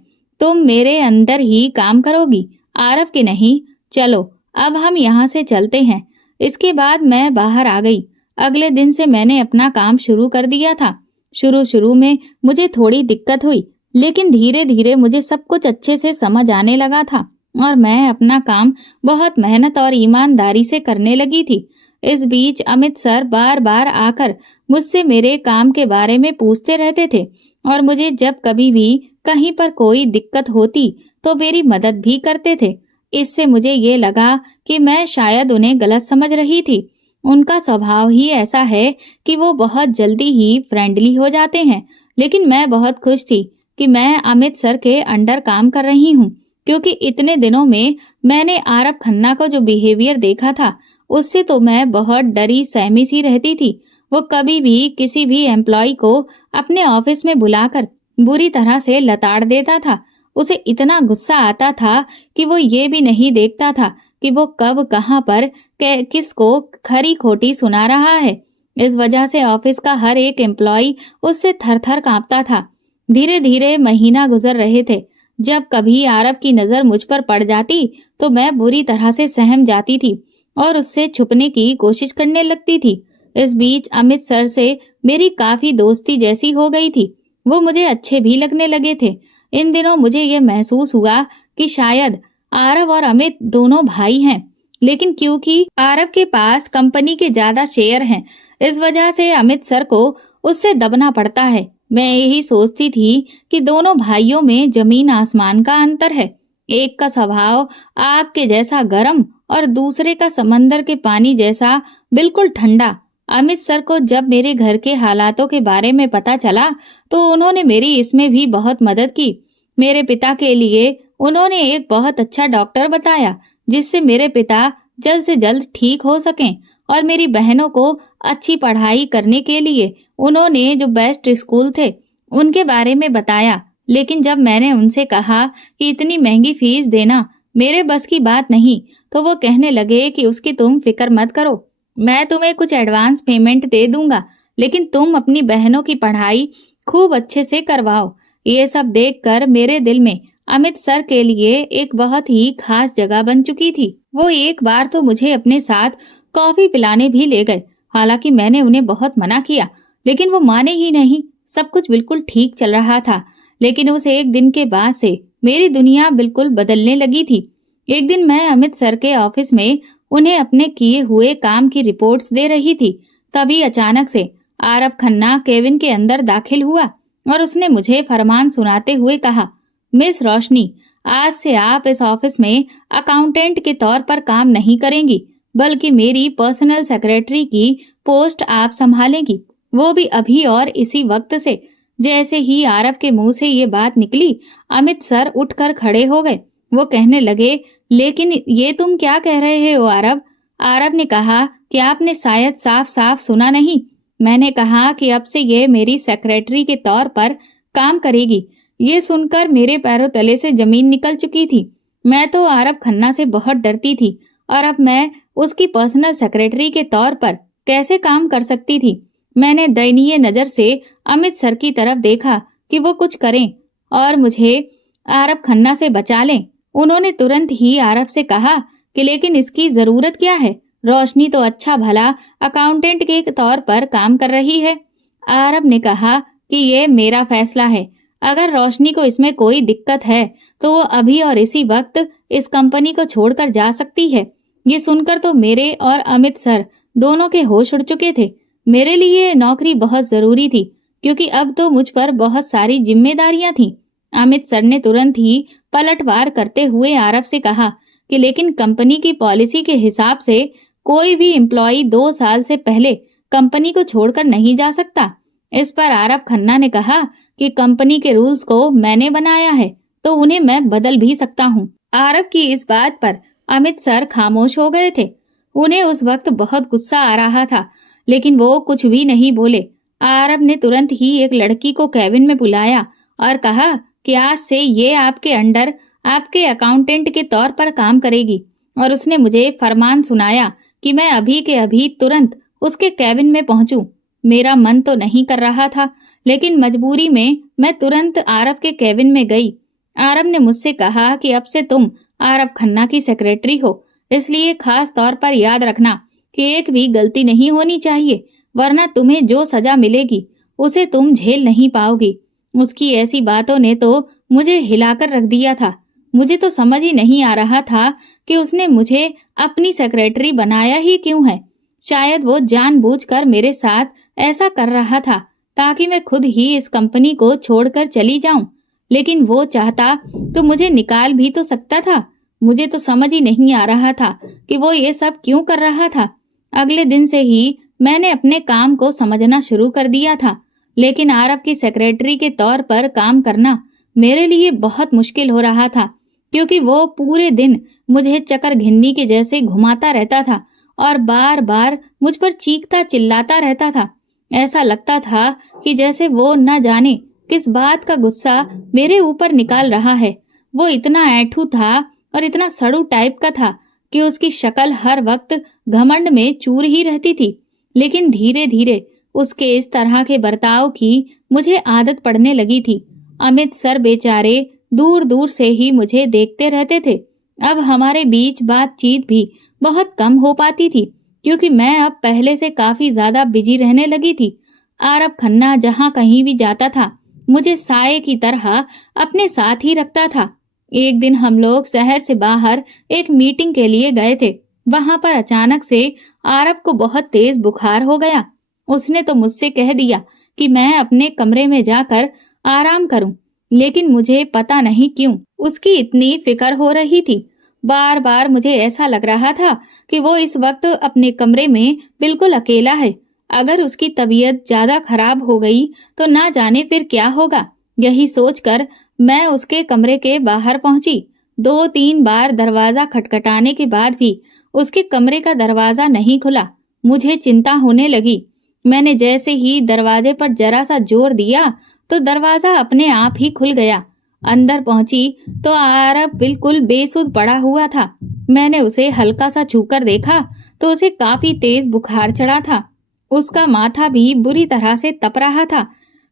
तुम मेरे अंदर ही काम करोगी, आरव के नहीं। चलो अब हम यहाँ से चलते हैं। इसके बाद मैं बाहर आ गई। अगले दिन से मैंने अपना काम शुरू कर दिया था। शुरू में मुझे थोड़ी दिक्कत हुई, लेकिन धीरे धीरे मुझे सब कुछ अच्छे से समझ आने लगा था और मैं अपना काम बहुत मेहनत और ईमानदारी से करने लगी थी। इस बीच अमित सर बार बार आकर मुझसे मेरे काम के बारे में पूछते रहते थे और मुझे जब कभी भी कहीं पर कोई दिक्कत होती तो मेरी मदद भी करते थे। इससे मुझे ये लगा कि मैं शायद उन्हें गलत समझ रही थी। उनका स्वभाव ही ऐसा है कि वो बहुत जल्दी ही फ्रेंडली हो जाते हैं, लेकिन मैं बहुत खुश थी कि मैं अमित सर के अंडर काम कर रही हूँ, क्योंकि इतने दिनों में मैंने आरव खन्ना को जो बिहेवियर देखा था उससे तो मैं बहुत डरी सहमी सी रहती थी। वो कभी भी किसी भी एम्प्लॉय को अपने ऑफिस में बुलाकर बुरी तरह से लताड़ देता था। उसे इतना गुस्सा आता था कि वो ये भी नहीं देखता था कि वो कब कहाँ पर किसको खरी खोटी सुना रहा है। इस वजह से ऑफिस का हर एक एम्प्लॉय उससे थर थर कांपता था। धीरे धीरे महीना गुजर रहे थे। जब कभी आरव की नजर मुझ पर पड़ जाती तो मैं बुरी तरह से सहम जाती थी और उससे छुपने की कोशिश करने लगती थी। इस बीच अमित सर से मेरी काफी दोस्ती जैसी हो गई थी। वो मुझे अच्छे भी लगने लगे थे। इन दिनों मुझे ये महसूस हुआ कि शायद आरव और अमित दोनों भाई हैं, लेकिन क्योंकि आरव के पास कंपनी के ज्यादा शेयर हैं, इस वजह से अमित सर को उससे दबना पड़ता है। मैं यही सोचती थी कि दोनों भाइयों में जमीन आसमान का अंतर है। एक का स्वभाव आग के जैसा गर्म और दूसरे का समंदर के पानी जैसा बिल्कुल ठंडा। अमित सर को जब मेरे घर के हालातों के बारे में पता चला तो उन्होंने मेरी इसमें भी बहुत मदद की। मेरे पिता के लिए उन्होंने एक बहुत अच्छा डॉक्टर बताया, जिससे मेरे पिता जल्द से जल्द ठीक हो सकें, और मेरी बहनों को अच्छी पढ़ाई करने के लिए उन्होंने जो बेस्ट स्कूल थे उनके बारे में बताया। लेकिन जब मैंने उनसे कहा कि इतनी महंगी फीस देना मेरे बस की बात नहीं, तो वो कहने लगे कि उसकी तुम फिक्र मत करो, मैं तुम्हें कुछ एडवांस पेमेंट दे दूंगा, लेकिन तुम अपनी बहनों की पढ़ाई खूब अच्छे से करवाओ। ये सब देखकर मेरे दिल में अमित सर के लिए एक बहुत ही खास जगह बन चुकी थी। वो एक बार तो मुझे अपने साथ कॉफी पिलाने भी ले गए। हालांकि मैंने उन्हें बहुत मना किया, लेकिन वो माने ही नहीं। सब कुछ बिल्कुल ठीक चल रहा था, लेकिन उस एक दिन के बाद से मेरी दुनिया बिल्कुल बदलने लगी थी। एक दिन मैं अमित सर के ऑफिस में उन्हें अपने किए हुए काम की रिपोर्ट्स दे रही थी। तभी अचानक से आरव खन्ना केबिन के अंदर दाखिल हुआ और उसने मुझे फरमान सुनाते हुए कहा, मिस रोशनी, आज से आप इस ऑफिस में अकाउंटेंट के तौर पर काम नहीं करेंगी, बल्कि मेरी पर्सनल सेक्रेटरी की पोस्ट आप संभालेंगी, वो भी अभी और इसी वक्त से। जैसे ही आरव के मुंह से ये बात निकली, अमित सर उठकर खड़े हो गए। वो कहने लगे, लेकिन ये तुम क्या कह रहे हो आरव? आरव ने कहा कि आपने शायद साफ साफ सुना नहीं। मैंने कहा कि अब से ये मेरी सेक्रेटरी के तौर पर काम करेगी। ये सुनकर मेरे पैरों तले से जमीन निकल चुकी थी। मैं तो आरव खन्ना से बहुत डरती थी, और अब मैं उसकी पर्सनल सेक्रेटरी के तौर पर कैसे काम कर सकती थी। मैंने दयनीय नजर से अमित सर की तरफ देखा कि वो कुछ करें और मुझे आरव खन्ना से बचा लें। उन्होंने तुरंत ही आरव से कहा कि लेकिन इसकी जरूरत क्या है, रोशनी तो अच्छा भला अकाउंटेंट के तौर पर काम कर रही है। आरव ने कहा कि ये मेरा फैसला है, अगर रोशनी को इसमें कोई दिक्कत है तो वो अभी और इसी वक्त इस कंपनी को छोड़कर जा सकती है। ये सुनकर तो मेरे और अमित सर दोनों के होश उड़ चुके थे। मेरे लिए नौकरी बहुत जरूरी थी, क्योंकि अब तो मुझ पर बहुत सारी जिम्मेदारियां थीं। अमित सर ने तुरंत ही पलटवार करते हुए आरव से कहा कि लेकिन कंपनी की पॉलिसी के हिसाब से कोई भी एम्प्लॉय 2 साल से पहले कंपनी को छोड़कर नहीं जा सकता। इस पर आरव खन्ना ने कहा कि कंपनी के रूल्स को मैंने बनाया है, तो उन्हें मैं बदल भी सकता हूँ। आरव की इस बात पर अमित सर खामोश हो गए थे। उन्हें उस वक्त बहुत गुस्सा आ रहा था, लेकिन वो कुछ भी नहीं बोले। आरव ने तुरंत ही एक लड़की को कैबिन में बुलाया और कहा कि आज से ये आपके अंडर आपके अकाउंटेंट के तौर पर काम करेगी, और उसने मुझे फरमान सुनाया कि मैं अभी के अभी तुरंत उसके कैबिन में पहुंचूं। मेरा मन तो नहीं कर रहा था, लेकिन मजबूरी में मैं तुरंत आरव के कैबिन में गई। आरव ने मुझसे कहा कि अब से तुम आरव खन्ना की सेक्रेटरी हो, इसलिए खास तौर पर याद रखना कि एक भी गलती नहीं होनी चाहिए, वरना तुम्हें जो सजा मिलेगी उसे तुम झेल नहीं पाओगी। उसकी ऐसी बातों ने तो मुझे हिलाकर रख दिया था। मुझे तो समझ ही नहीं आ रहा था कि उसने मुझे अपनी सेक्रेटरी बनाया ही क्यों है। शायद वो जानबूझकर मेरे साथ ऐसा कर रहा था ताकि मैं खुद ही इस कंपनी को छोड़कर चली जाऊं, लेकिन वो चाहता तो मुझे निकाल भी तो सकता था। मुझे तो समझ ही नहीं आ रहा था कि वो ये सब क्यों कर रहा था। अगले दिन से ही मैंने अपने काम को समझना शुरू कर दिया था, लेकिन आरव की सेक्रेटरी के तौर पर काम करना मेरे लिए बहुत मुश्किल हो रहा था, क्योंकि वो पूरे दिन मुझे चकर घिन्नी के जैसे घुमाता रहता था और बार बार मुझ पर चीखता चिल्लाता रहता था। ऐसा लगता था कि जैसे वो न जाने किस बात का गुस्सा मेरे ऊपर निकाल रहा है। वो इतना ऐठू था और इतना सड़ू टाइप का था कि उसकी शक्ल हर वक्त घमंड में चूर ही रहती थी। लेकिन धीरे धीरे उसके इस तरह के बर्ताव की मुझे आदत पड़ने लगी थी। अमित सर बेचारे दूर दूर से ही मुझे देखते रहते थे। अब हमारे बीच बातचीत भी बहुत कम हो पाती थी, क्योंकि मैं अब पहले से काफी ज्यादा बिजी रहने लगी थी। आरव खन्ना जहाँ कहीं भी जाता था मुझे साये की तरह अपने साथ ही रखता था। एक दिन हम लोग शहर से बाहर एक मीटिंग के लिए गए थे। वहां पर अचानक से आरब को बहुत तेज बुखार हो गया। उसने तो मुझसे कह दिया कि मैं अपने कमरे में जाकर आराम करूं, लेकिन मुझे पता नहीं क्यों उसकी इतनी फिक्र हो रही थी। बार बार मुझे ऐसा लग रहा था कि वो इस वक्त अपने कमरे में बिल्कुल अकेला है। अगर उसकी तबीयत ज्यादा खराब हो गई तो ना जाने फिर क्या होगा। यही सोचकर मैं उसके कमरे के बाहर पहुंची। 2-3 बार दरवाजा खटखटाने के बाद भी उसके कमरे का दरवाजा नहीं खुला। मुझे चिंता होने लगी। मैंने जैसे ही दरवाजे पर जरा सा जोर दिया तो दरवाजा अपने आप ही खुल गया। अंदर पहुंची तो आरब बिल्कुल बेसुध पड़ा हुआ था। मैंने उसे हल्का सा छूकर देखा तो उसे काफी तेज बुखार चढ़ा था। उसका माथा भी बुरी तरह से तप रहा था।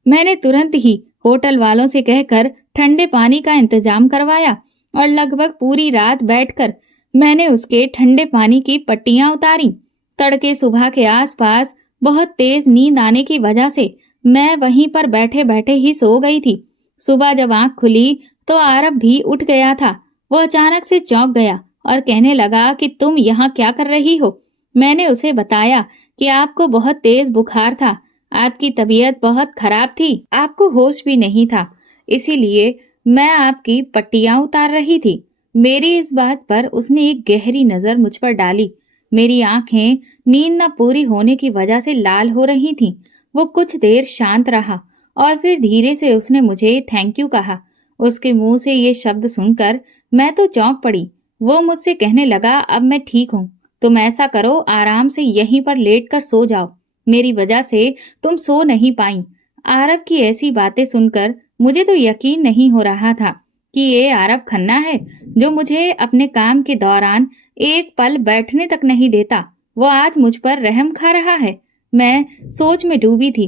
मैंने तुरंत ही होटल वालों से कहकर ठंडे पानी का इंतजाम करवाया और लगभग पूरी रात बैठकर मैंने उसके ठंडे पानी की पट्टियां उतारी। तड़के सुबह के आसपास बहुत तेज नींद आने की वजह से मैं वहीं पर बैठे बैठे ही सो गई थी। सुबह जब आंख खुली तो आरब भी उठ गया था। वो अचानक से चौंक गया और कहने लगा कि तुम यहाँ क्या कर रही हो। मैंने उसे बताया कि आपको बहुत तेज बुखार था, आपकी तबीयत बहुत खराब थी, आपको होश भी नहीं था, इसीलिए मैं आपकी पट्टियां उतार रही थी। मेरी इस बात पर उसने एक गहरी नजर मुझ पर डाली। मेरी आंखें नींद न पूरी होने की वजह से लाल हो रही थीं। वो कुछ देर शांत रहा और फिर धीरे से उसने मुझे थैंक यू कहा। उसके मुंह से ये शब्द सुनकर मैं तो चौंक पड़ी। वो मुझसे कहने लगा, अब मैं ठीक हूँ, तुम ऐसा करो, आराम से यहीं पर लेट कर सो जाओ, मेरी वजह से तुम सो नहीं पाई। आरब की ऐसी बातें सुनकर मुझे तो यकीन नहीं हो रहा था कि ये आरब खन्ना है जो मुझे अपने काम के दौरान एक पल बैठने तक नहीं देता। वो आज मुझ पर रहम खा रहा है। मैं सोच में डूबी थी।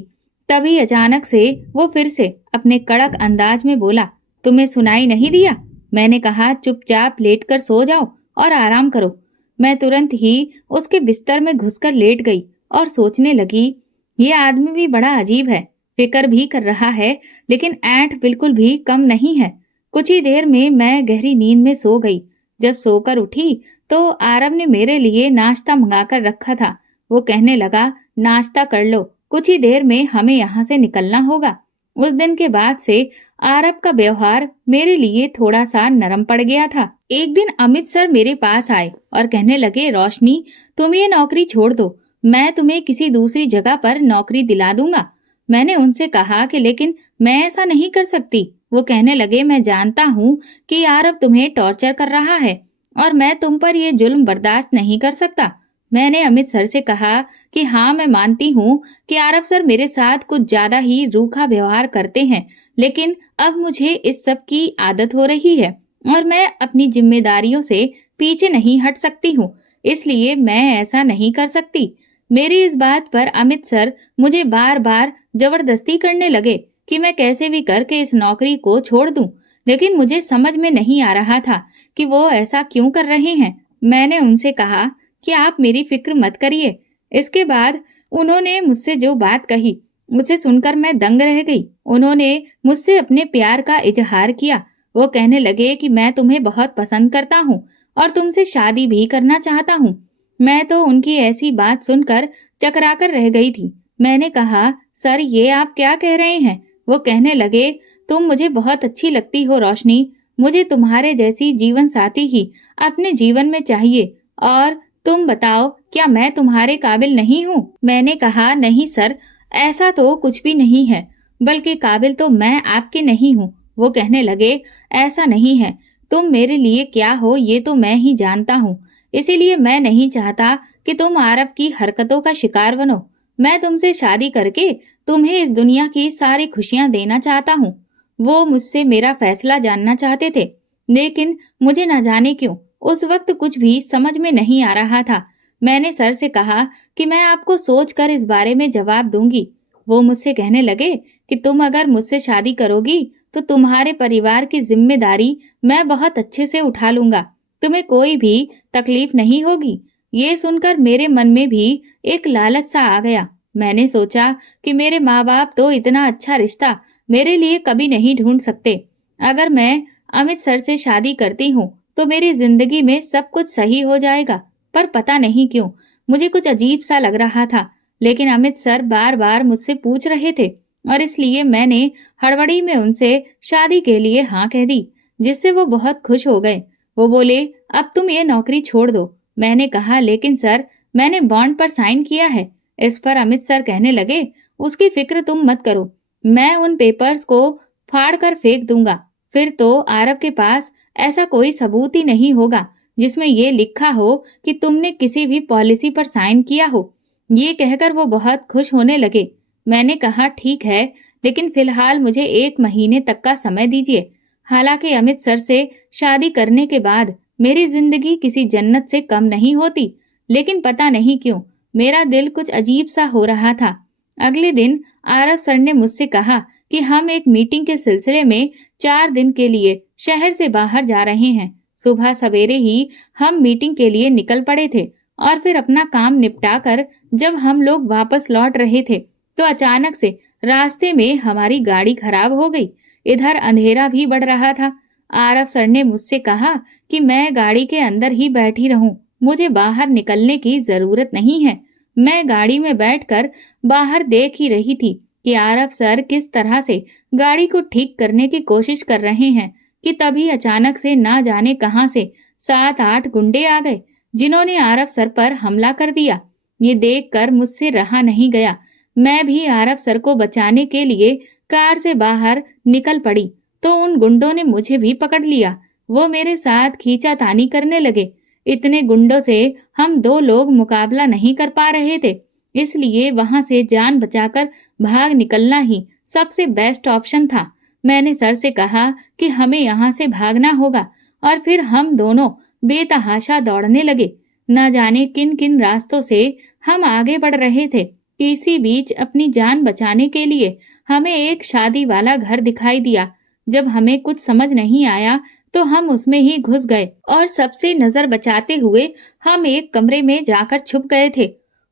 तभी अचानक से वो फिर से अपने कड़क अंदाज में बोला, तुम्हें सुनाई नहीं दिया? मैंने कहा चुपचाप लेटकर सो जाओ और आराम करो। मैं तुरंत ही उसके बिस्तर में घुसकर लेट गई और सोचने लगी, ये आदमी भी बड़ा अजीब है, फिक्र भी कर रहा है लेकिन ऐंठ बिल्कुल भी कम नहीं है। कुछ ही देर में मैं गहरी नींद में सो गई। जब सोकर उठी तो आरब ने मेरे लिए नाश्ता मंगाकर रखा था। वो कहने लगा, नाश्ता कर लो, कुछ ही देर में हमें यहाँ से निकलना होगा। उस दिन के बाद से आरब का व्यवहार मेरे लिए थोड़ा सा नरम पड़ गया था। एक दिन अमित सर मेरे पास आए और कहने लगे, रोशनी तुम ये नौकरी छोड़ दो, मैं तुम्हें किसी दूसरी जगह पर नौकरी दिला दूंगा। मैंने उनसे कहा कि लेकिन मैं ऐसा नहीं कर सकती। वो कहने लगे, मैं जानता हूँ कि आरब तुम्हें टॉर्चर कर रहा है और मैं तुम पर ये जुल्म बर्दाश्त नहीं कर सकता। मैंने अमित सर से कहा कि हाँ, मैं मानती हूँ कि आरब सर मेरे साथ कुछ ज्यादा ही रूखा व्यवहार करते हैं, लेकिन अब मुझे इस सब की आदत हो रही है और मैं अपनी जिम्मेदारियों से पीछे नहीं हट सकती हूँ, इसलिए मैं ऐसा नहीं कर सकती। मेरी इस बात पर अमित सर मुझे बार बार जबरदस्ती करने लगे कि मैं कैसे भी करके इस नौकरी को छोड़ दूं, लेकिन मुझे समझ में नहीं आ रहा था कि वो ऐसा क्यों कर रहे हैं। मैंने उनसे कहा कि आप मेरी फिक्र मत करिए। इसके बाद उन्होंने मुझसे जो बात कही उसे सुनकर मैं दंग रह गई। उन्होंने मुझसे अपने प्यार का इजहार किया। वो कहने लगे कि मैं तुम्हें बहुत पसंद करता हूँ और तुमसे शादी भी करना चाहता हूँ। मैं तो उनकी ऐसी बात सुनकर चकराकर रह गई थी। मैंने कहा, सर ये आप क्या कह रहे हैं? वो कहने लगे, तुम मुझे बहुत अच्छी लगती हो रोशनी, मुझे तुम्हारे जैसी जीवन साथी ही अपने जीवन में चाहिए, और तुम बताओ क्या मैं तुम्हारे काबिल नहीं हूँ? मैंने कहा, नहीं सर, ऐसा तो कुछ भी नहीं है, बल्कि काबिल तो मैं आपके नहीं हूँ। वो कहने लगे, ऐसा नहीं है, तुम मेरे लिए क्या हो ये तो मैं ही जानता हूँ, इसीलिए मैं नहीं चाहता कि तुम आरब की हरकतों का शिकार बनो। मैं तुमसे शादी करके तुम्हें इस दुनिया की सारी खुशियां देना चाहता हूँ। वो मुझसे मेरा फैसला जानना चाहते थे, लेकिन मुझे न जाने क्यों उस वक्त कुछ भी समझ में नहीं आ रहा था। मैंने सर से कहा कि मैं आपको सोचकर इस बारे में जवाब दूंगी। वो मुझसे कहने लगे कि तुम अगर मुझसे शादी करोगी तो तुम्हारे परिवार की जिम्मेदारी मैं बहुत अच्छे से उठा लूंगा, तुम्हें कोई भी तकलीफ नहीं होगी। ये सुनकर मेरे मन में भी एक लालच सा आ गया। मैंने सोचा कि मेरे माँ बाप तो इतना अच्छा रिश्ता मेरे लिए कभी नहीं ढूंढ सकते। अगर मैं अमित सर से शादी करती हूँ तो मेरी जिंदगी में सब कुछ सही हो जाएगा। पर पता नहीं क्यों मुझे कुछ अजीब सा लग रहा था। लेकिन अमित सर बार बार मुझसे पूछ रहे थे और इसलिए मैंने हड़बड़ी में उनसे शादी के लिए हाँ कह दी, जिससे वो बहुत खुश हो गए। वो बोले, अब तुम ये नौकरी छोड़ दो। मैंने कहा, लेकिन सर मैंने बॉन्ड पर साइन किया है। इस पर अमित सर कहने लगे, उसकी फिक्र तुम मत करो, मैं उन पेपर्स को फाड़ कर फेंक दूंगा। फिर तो आरव के पास ऐसा कोई सबूत ही नहीं होगा जिसमें ये लिखा हो कि तुमने किसी भी पॉलिसी पर साइन किया हो। ये कहकर वो बहुत खुश होने लगे। मैंने कहा, ठीक है, लेकिन फिलहाल मुझे 1 महीने तक का समय दीजिए। हालांकि अमित सर से शादी करने के बाद मेरी जिंदगी किसी जन्नत से कम नहीं होती, लेकिन पता नहीं क्यों मेरा दिल कुछ अजीब सा हो रहा था। अगले दिन आरव सर ने मुझसे कहा कि हम एक मीटिंग के सिलसिले में 4 दिन के लिए शहर से बाहर जा रहे हैं। सुबह सवेरे ही हम मीटिंग के लिए निकल पड़े थे और फिर अपना काम निपटा कर जब हम लोग वापस लौट रहे थे तो अचानक से रास्ते में हमारी गाड़ी खराब हो गई। इधर अंधेरा भी बढ़ रहा था। आरव सर ने मुझसे कहा कि मैं गाड़ी के अंदर ही बैठी रहूं, मुझे बाहर निकलने की जरूरत नहीं है। मैं गाड़ी में बैठकर बाहर देख ही रही थी कि आरव सर किस तरह से गाड़ी को ठीक करने की कोशिश कर रहे हैं कि तभी अचानक से ना जाने कहां से 7-8 गुंडे आ गए, जिन्होंने आरव सर पर हमला कर दिया। ये देखकर मुझसे रहा नहीं गया। मैं भी आरव सर को बचाने के लिए कार से बाहर निकल पड़ी तो उन गुंडों ने मुझे भी पकड़ लिया। वो मेरे साथ खींचातानी करने लगे। इतने गुंडों से हम 2 लोग मुकाबला नहीं कर पा रहे थे, इसलिए वहां से जान बचाकर भाग निकलना ही सबसे बेस्ट ऑप्शन था। मैंने सर से कहा कि हमें यहाँ से भागना होगा और फिर हम दोनों बेतहाशा दौड़ने लगे। न जाने किन किन रास्तों से हम आगे बढ़ रहे थे। इसी बीच अपनी जान बचाने के लिए हमें एक शादी वाला घर दिखाई दिया। जब हमें कुछ समझ नहीं आया तो हम उसमें ही घुस गए और सबसे नजर बचाते हुए हम एक कमरे में जाकर छुप गए थे।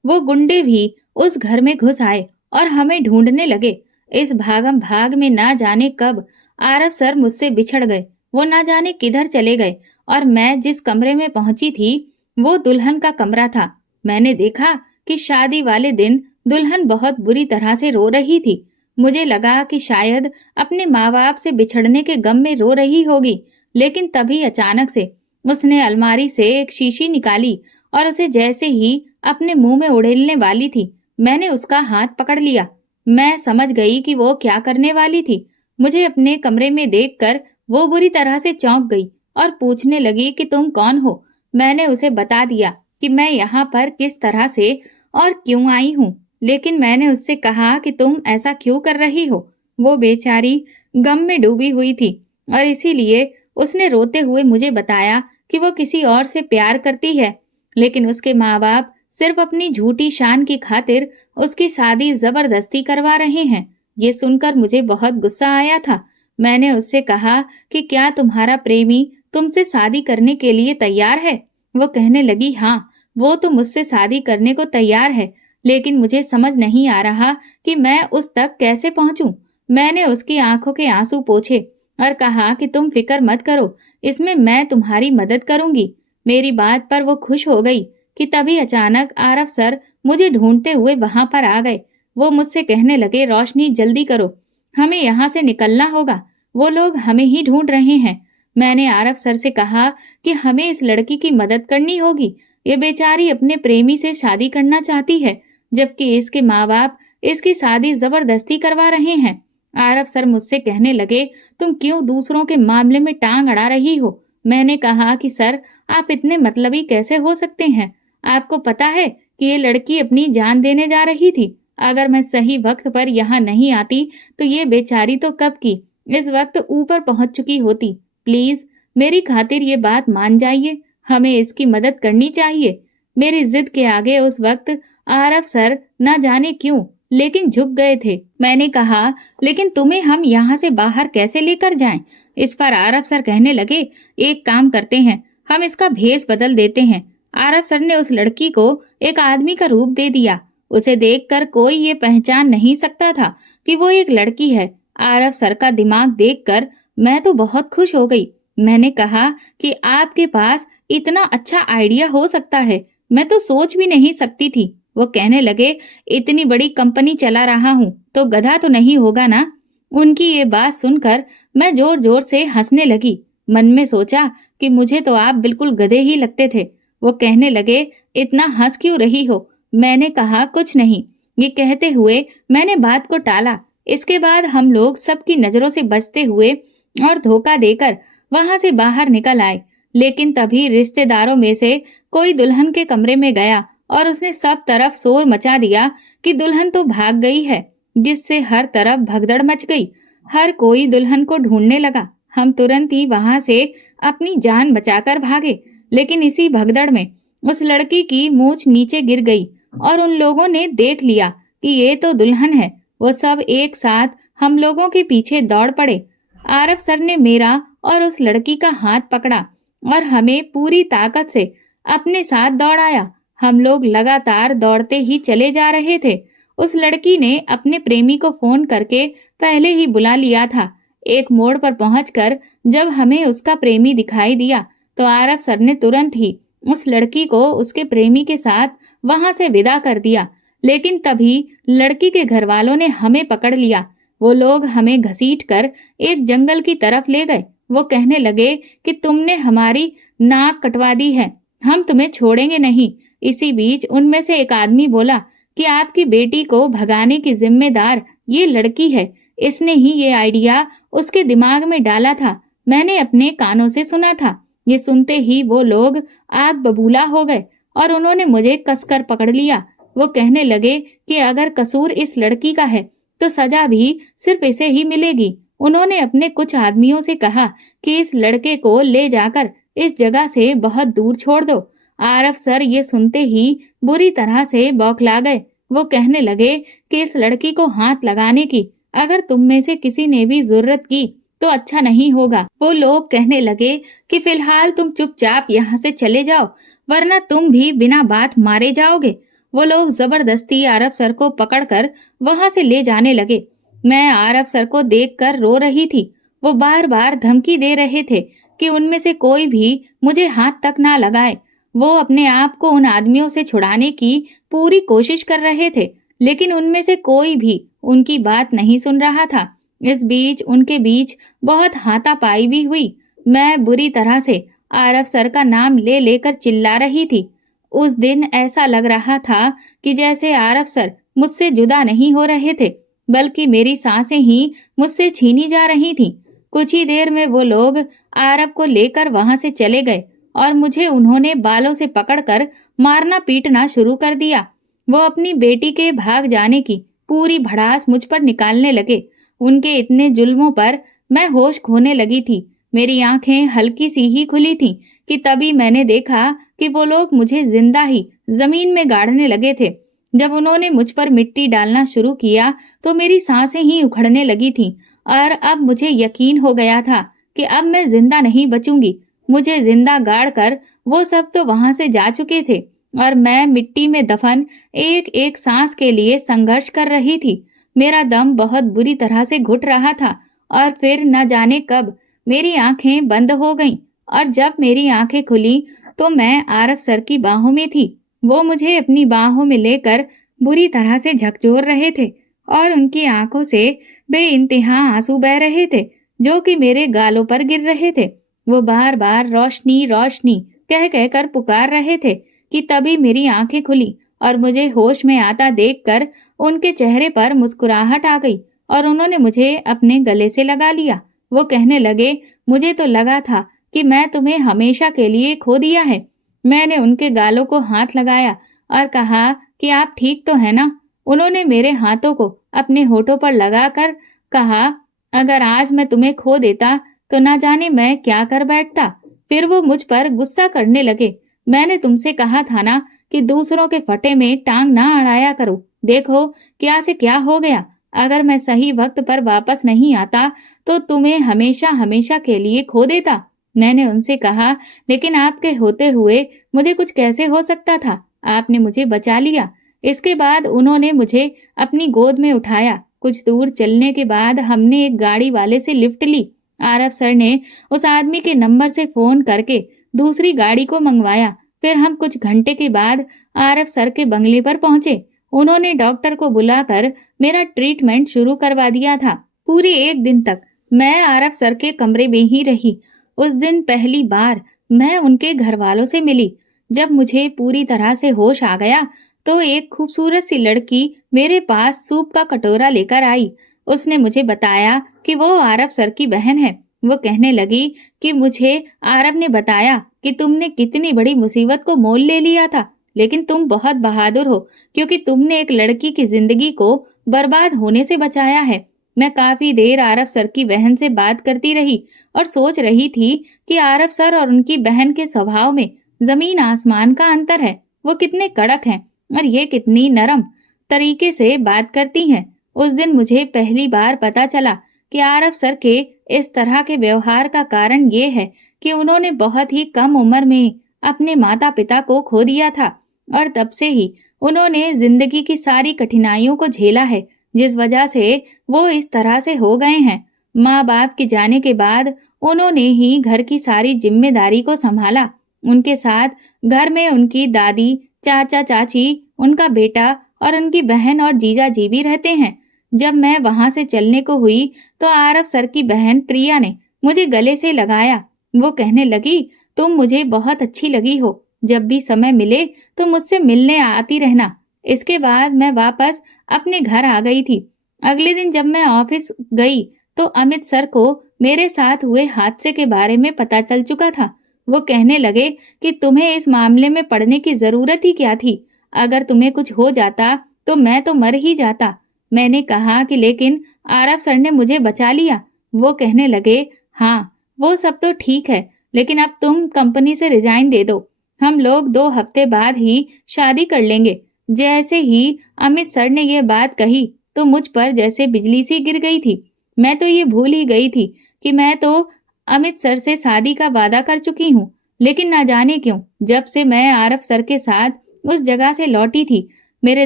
वो गुंडे भी उस घर में घुस आए और हमें ढूंढने लगे। इस भागम भाग में ना जाने कब आरव सर मुझसे बिछड़ गए। वो ना जाने किधर चले गए और मैं जिस कमरे में पहुंची थी वो दुल्हन का कमरा था। मैंने देखा कि शादी वाले दिन दुल्हन बहुत बुरी तरह से रो रही थी। मुझे लगा कि शायद अपने माँ बाप से बिछड़ने के गम में रो रही होगी, लेकिन तभी अचानक से उसने अलमारी से एक शीशी निकाली और उसे जैसे ही अपने मुंह में उड़ेलने वाली थी, मैंने उसका हाथ पकड़ लिया। मैं समझ गई कि वो क्या करने वाली थी। मुझे अपने कमरे में देखकर वो बुरी तरह से चौंक गई और पूछने लगी कि तुम कौन हो। मैंने उसे बता दिया कि मैं यहाँ पर किस तरह से और क्यों आई हूँ, लेकिन मैंने उससे कहा कि तुम ऐसा क्यों कर रही हो। वो बेचारी गम में डूबी हुई थी और इसीलिए उसने रोते हुए मुझे बताया कि वो किसी और से प्यार करती है, लेकिन उसके माँ बाप सिर्फ अपनी झूठी शान की खातिर उसकी शादी जबरदस्ती करवा रहे हैं। ये सुनकर मुझे बहुत गुस्सा आया था। मैंने उससे कहा कि क्या तुम्हारा प्रेमी तुमसे शादी करने के लिए तैयार है। वो कहने लगी, हाँ, वो तो मुझसे शादी करने को तैयार है, लेकिन मुझे समझ नहीं आ रहा कि मैं उस तक कैसे पहुंचूं। मैंने उसकी आंखों के आंसू पोंछे और कहा कि तुम फिक्र मत करो, इसमें मैं तुम्हारी मदद करूंगी। मेरी बात पर वो खुश हो गई कि तभी अचानक आरव सर मुझे ढूंढते हुए वहां पर आ गए। वो मुझसे कहने लगे, रोशनी जल्दी करो, हमें यहाँ से निकलना होगा, वो लोग हमें ही ढूंढ रहे हैं। मैंने आरव सर से कहा कि हमें इस लड़की की मदद करनी होगी। ये बेचारी अपने प्रेमी से शादी करना चाहती है, जबकि इसके माँ बाप इसकी शादी जबरदस्ती करवा रहे हैं। आरव सर मुझसे कहने लगे, तुम क्यों दूसरों के मामले में टांग अड़ा रही हो। मैंने कहा कि सर, आप इतने मतलबी कैसे हो सकते हैं। आपको पता है कि ये लड़की अपनी जान देने जा रही थी। अगर मैं सही वक्त पर यहाँ नहीं आती तो ये बेचारी तो कब की इस वक्त ऊपर पहुंच चुकी होती। प्लीज मेरी खातिर ये बात मान जाइए, हमें इसकी मदद करनी चाहिए। मेरी जिद के आगे उस वक्त आरव सर न जाने क्यों लेकिन झुक गए थे। मैंने कहा, लेकिन तुम्हें हम यहाँ से बाहर कैसे लेकर जाएं? इस पर आरव सर कहने लगे, एक काम करते हैं, हम इसका भेष बदल देते हैं। आरव सर ने उस लड़की को एक आदमी का रूप दे दिया। उसे देखकर कोई ये पहचान नहीं सकता था कि वो एक लड़की है। आरव सर का दिमाग देखकर मैं तो बहुत खुश हो गई। मैंने कहा कि आपके पास इतना अच्छा आइडिया हो सकता है, मैं तो सोच भी नहीं सकती थी। वो कहने लगे, इतनी बड़ी कंपनी चला रहा हूँ तो गधा तो नहीं होगा ना। उनकी ये बात सुनकर मैं जोर जोर से हंसने लगी। मन में सोचा कि मुझे तो आप बिल्कुल गधे ही लगते थे। वो कहने लगे, इतना हंस क्यों रही हो? मैंने कहा, कुछ नहीं। ये कहते हुए मैंने बात को टाला। इसके बाद हम लोग सबकी नजरों से बचते हुए और धोखा देकर वहां से बाहर निकल आए। लेकिन तभी रिश्तेदारों में से कोई दुल्हन के कमरे में गया और उसने सब तरफ शोर मचा दिया कि दुल्हन तो भाग गई है, जिससे हर तरफ भगदड़ मच गई। हर कोई दुल्हन को ढूंढने लगा। हम तुरंत ही वहां से अपनी जान बचाकर भागे। लेकिन इसी भगदड़ में उस लड़की की मूंछ नीचे गिर गई और उन लोगों ने देख लिया कि ये तो दुल्हन है। वो सब एक साथ हम लोगों के पीछे दौड़ पड़े। आरव सर ने मेरा और उस लड़की का हाथ पकड़ा और हमें पूरी ताकत से अपने साथ दौड़ाया। हम लोग लगातार दौड़ते ही चले जा रहे थे। उस लड़की ने अपने प्रेमी को फोन करके पहले ही बुला लिया था। एक मोड़ पर पहुंचकर जब हमें उसका प्रेमी दिखाई दिया तो आरव सर ने तुरंत ही उस लड़की को उसके प्रेमी के साथ वहां से विदा कर दिया। लेकिन तभी लड़की के घर वालों ने हमें पकड़ लिया। वो लोग हमें घसीटकर एक जंगल की तरफ ले गए। वो कहने लगे कि तुमने हमारी नाक कटवा दी है, हम तुम्हें छोड़ेंगे नहीं। इसी बीच उनमें से एक आदमी बोला कि आपकी बेटी को भगाने की जिम्मेदार ये लड़की है, इसने ही ये आइडिया उसके दिमाग में डाला था। मैंने अपने कानों से सुना था। ये सुनते ही वो लोग आग बबूला हो गए और उन्होंने मुझे कसकर पकड़ लिया। वो कहने लगे कि अगर कसूर इस लड़की का है तो सजा भी सिर्फ इसे ही मिलेगी। उन्होंने अपने कुछ आदमियों से कहा कि इस लड़के को ले जाकर इस जगह से बहुत दूर छोड़ दो। आरव सर ये सुनते ही बुरी तरह से बौखला गए। वो कहने लगे कि इस लड़की को हाथ लगाने की अगर तुम में से किसी ने भी जरूरत की तो अच्छा नहीं होगा। वो लोग कहने लगे कि फिलहाल तुम चुपचाप यहाँ से चले जाओ, वरना तुम भी बिना बात मारे जाओगे। वो लोग जबरदस्ती आरव सर को पकड़कर वहां से ले जाने लगे। मैं आरव सर को देखकर रो रही थी। वो बार बार धमकी दे रहे थे कि उनमें से कोई भी मुझे हाथ तक ना लगाए। वो अपने आप को उन आदमियों से छुड़ाने की पूरी कोशिश कर रहे थे, लेकिन उनमें से कोई भी उनकी बात नहीं सुन रहा था। इस बीच उनके बीच बहुत हाथापाई भी हुई। मैं बुरी तरह से आरव सर का नाम ले लेकर चिल्ला रही थी। उस दिन ऐसा लग रहा था कि जैसे आरव सर मुझसे जुदा नहीं हो रहे थे, बल्कि मेरी सांसें ही मुझसे छीनी जा रही थीं। कुछ ही देर में वो लोग आरव को लेकर वहां से चले गए और मुझे उन्होंने बालों से पकड़कर मारना पीटना शुरू कर दिया। वो अपनी बेटी के भाग जाने की पूरी भड़ास मुझ पर निकालने लगे। उनके इतने जुल्मों पर मैं होश खोने लगी थी। मेरी आंखें हल्की सी ही खुली थीं कि तभी मैंने देखा कि वो लोग मुझे जिंदा ही जमीन में गाड़ने लगे थे। जब उन्होंने मुझ पर मिट्टी डालना शुरू किया तो मेरी सांसें ही उखड़ने लगी थीं और अब मुझे यकीन हो गया था कि अब मैं जिंदा नहीं बचूंगी। मुझे जिंदा गाड़ कर वो सब तो वहां से जा चुके थे और मैं मिट्टी में दफन एक एक सांस के लिए संघर्ष कर रही थी। मेरा दम बहुत बुरी तरह से घुट रहा था और फिर न जाने कब मेरी आंखें बंद हो गईं और जब मेरी आंखें खुली तो मैं आरव सर की बाहों में थी। वो मुझे अपनी बाहों में लेकर बुरी तरह से झकझोर रहे थे और उनकी आंखों से बेइंतहा आंसू बह रहे थे जो कि मेरे गालों पर गिर रहे थे। वो बार बार रोशनी रोशनी कह कहकर पुकार रहे थे कि तभी मेरी आंखें खुली और मुझे होश में आता देखकर उनके चेहरे पर मुस्कुराहट आ गई और उन्होंने मुझे अपने गले से लगा लिया। वो कहने लगे, मुझे तो लगा था कि मैं तुम्हें हमेशा के लिए खो दिया है। मैंने उनके गालों को हाथ लगाया और कहा कि आप ठीक तो है ना। उन्होंने मेरे हाथों को अपने होठों पर लगाकर कहा, अगर आज मैं तुम्हें खो देता तो ना जाने मैं क्या कर बैठता। फिर वो मुझ पर गुस्सा करने लगे। मैंने तुमसे कहा था ना कि दूसरों के फटे में टांग ना अड़ाया करो। देखो क्या से क्या हो गया। अगर मैं सही वक्त पर वापस नहीं आता तो तुम्हें हमेशा हमेशा के लिए खो देता। मैंने उनसे कहा, लेकिन आपके होते हुए मुझे कुछ कैसे हो सकता था। आपने मुझे बचा लिया। इसके बाद उन्होंने मुझे अपनी गोद में उठाया। कुछ दूर चलने के बाद हमने एक गाड़ी वाले से लिफ्ट ली आरव सर ने उस आदमी के नंबर से फोन करके दूसरी गाड़ी को मंगवाया। फिर हम कुछ घंटे के बाद आरव सर के बंगले पर पहुंचे। उन्होंने डॉक्टर को बुलाकर मेरा ट्रीटमेंट शुरू करवा दिया था। पूरे 1 दिन तक मैं आरव सर के कमरे में ही रही। उस दिन पहली बार मैं उनके घर वालों से मिली। जब मुझे पूरी तरह से होश आ गया तो एक खूबसूरत सी लड़की मेरे पास सूप का कटोरा लेकर आई। उसने मुझे बताया कि वो आरव सर की बहन है। वो कहने लगी कि मुझे आरव ने बताया कि तुमने कितनी बड़ी मुसीबत को मोल ले लिया था, लेकिन तुम बहुत बहादुर हो क्योंकि तुमने एक लड़की की जिंदगी को बर्बाद होने से बचाया है। मैं काफी देर आरव सर की बहन से बात करती रही और सोच रही थी कि आरव सर और उनकी बहन के स्वभाव में जमीन आसमान का अंतर है। वो कितने कड़क हैं और ये कितनी नरम तरीके से बात करती हैं। उस दिन मुझे पहली बार पता चला कि आरव सर के इस तरह के व्यवहार का कारण ये है कि उन्होंने बहुत ही कम उम्र में अपने माता पिता को खो दिया था और तब से ही उन्होंने जिंदगी की सारी कठिनाइयों को झेला है, जिस वजह से वो इस तरह से हो गए हैं। माँ बाप के जाने के बाद उन्होंने ही घर की सारी जिम्मेदारी को संभाला। उनके साथ घर में उनकी दादी, चाचा चाची, उनका बेटा और उनकी बहन और जीजा जी भी रहते हैं। जब मैं वहां से चलने को हुई तो आरव सर की बहन प्रिया ने मुझे गले से लगाया। वो कहने लगी, तुम मुझे बहुत अच्छी लगी हो, जब भी समय मिले तो मुझसे मिलने आती रहना। इसके बाद मैं वापस अपने घर आ गई थी। अगले दिन जब मैं ऑफिस गई तो अमित सर को मेरे साथ हुए हादसे के बारे में पता चल चुका था। वो कहने लगे कि तुम्हें इस मामले में पड़ने की जरूरत ही क्या थी, अगर तुम्हें कुछ हो जाता तो मैं तो मर ही जाता। मैंने कहा कि लेकिन आरव सर ने मुझे बचा लिया। वो कहने लगे, हाँ वो सब तो ठीक है, लेकिन अब तुम कंपनी से रिजाइन दे दो, हम लोग 2 हफ्ते बाद ही शादी कर लेंगे। जैसे ही अमित सर ने यह बात कही तो मुझ पर जैसे बिजली सी गिर गई थी। मैं तो ये भूल ही गई थी कि मैं तो अमित सर से शादी का वादा कर चुकी हूँ। लेकिन ना जाने क्यों जब से मैं आरव सर के साथ उस जगह से लौटी थी, मेरे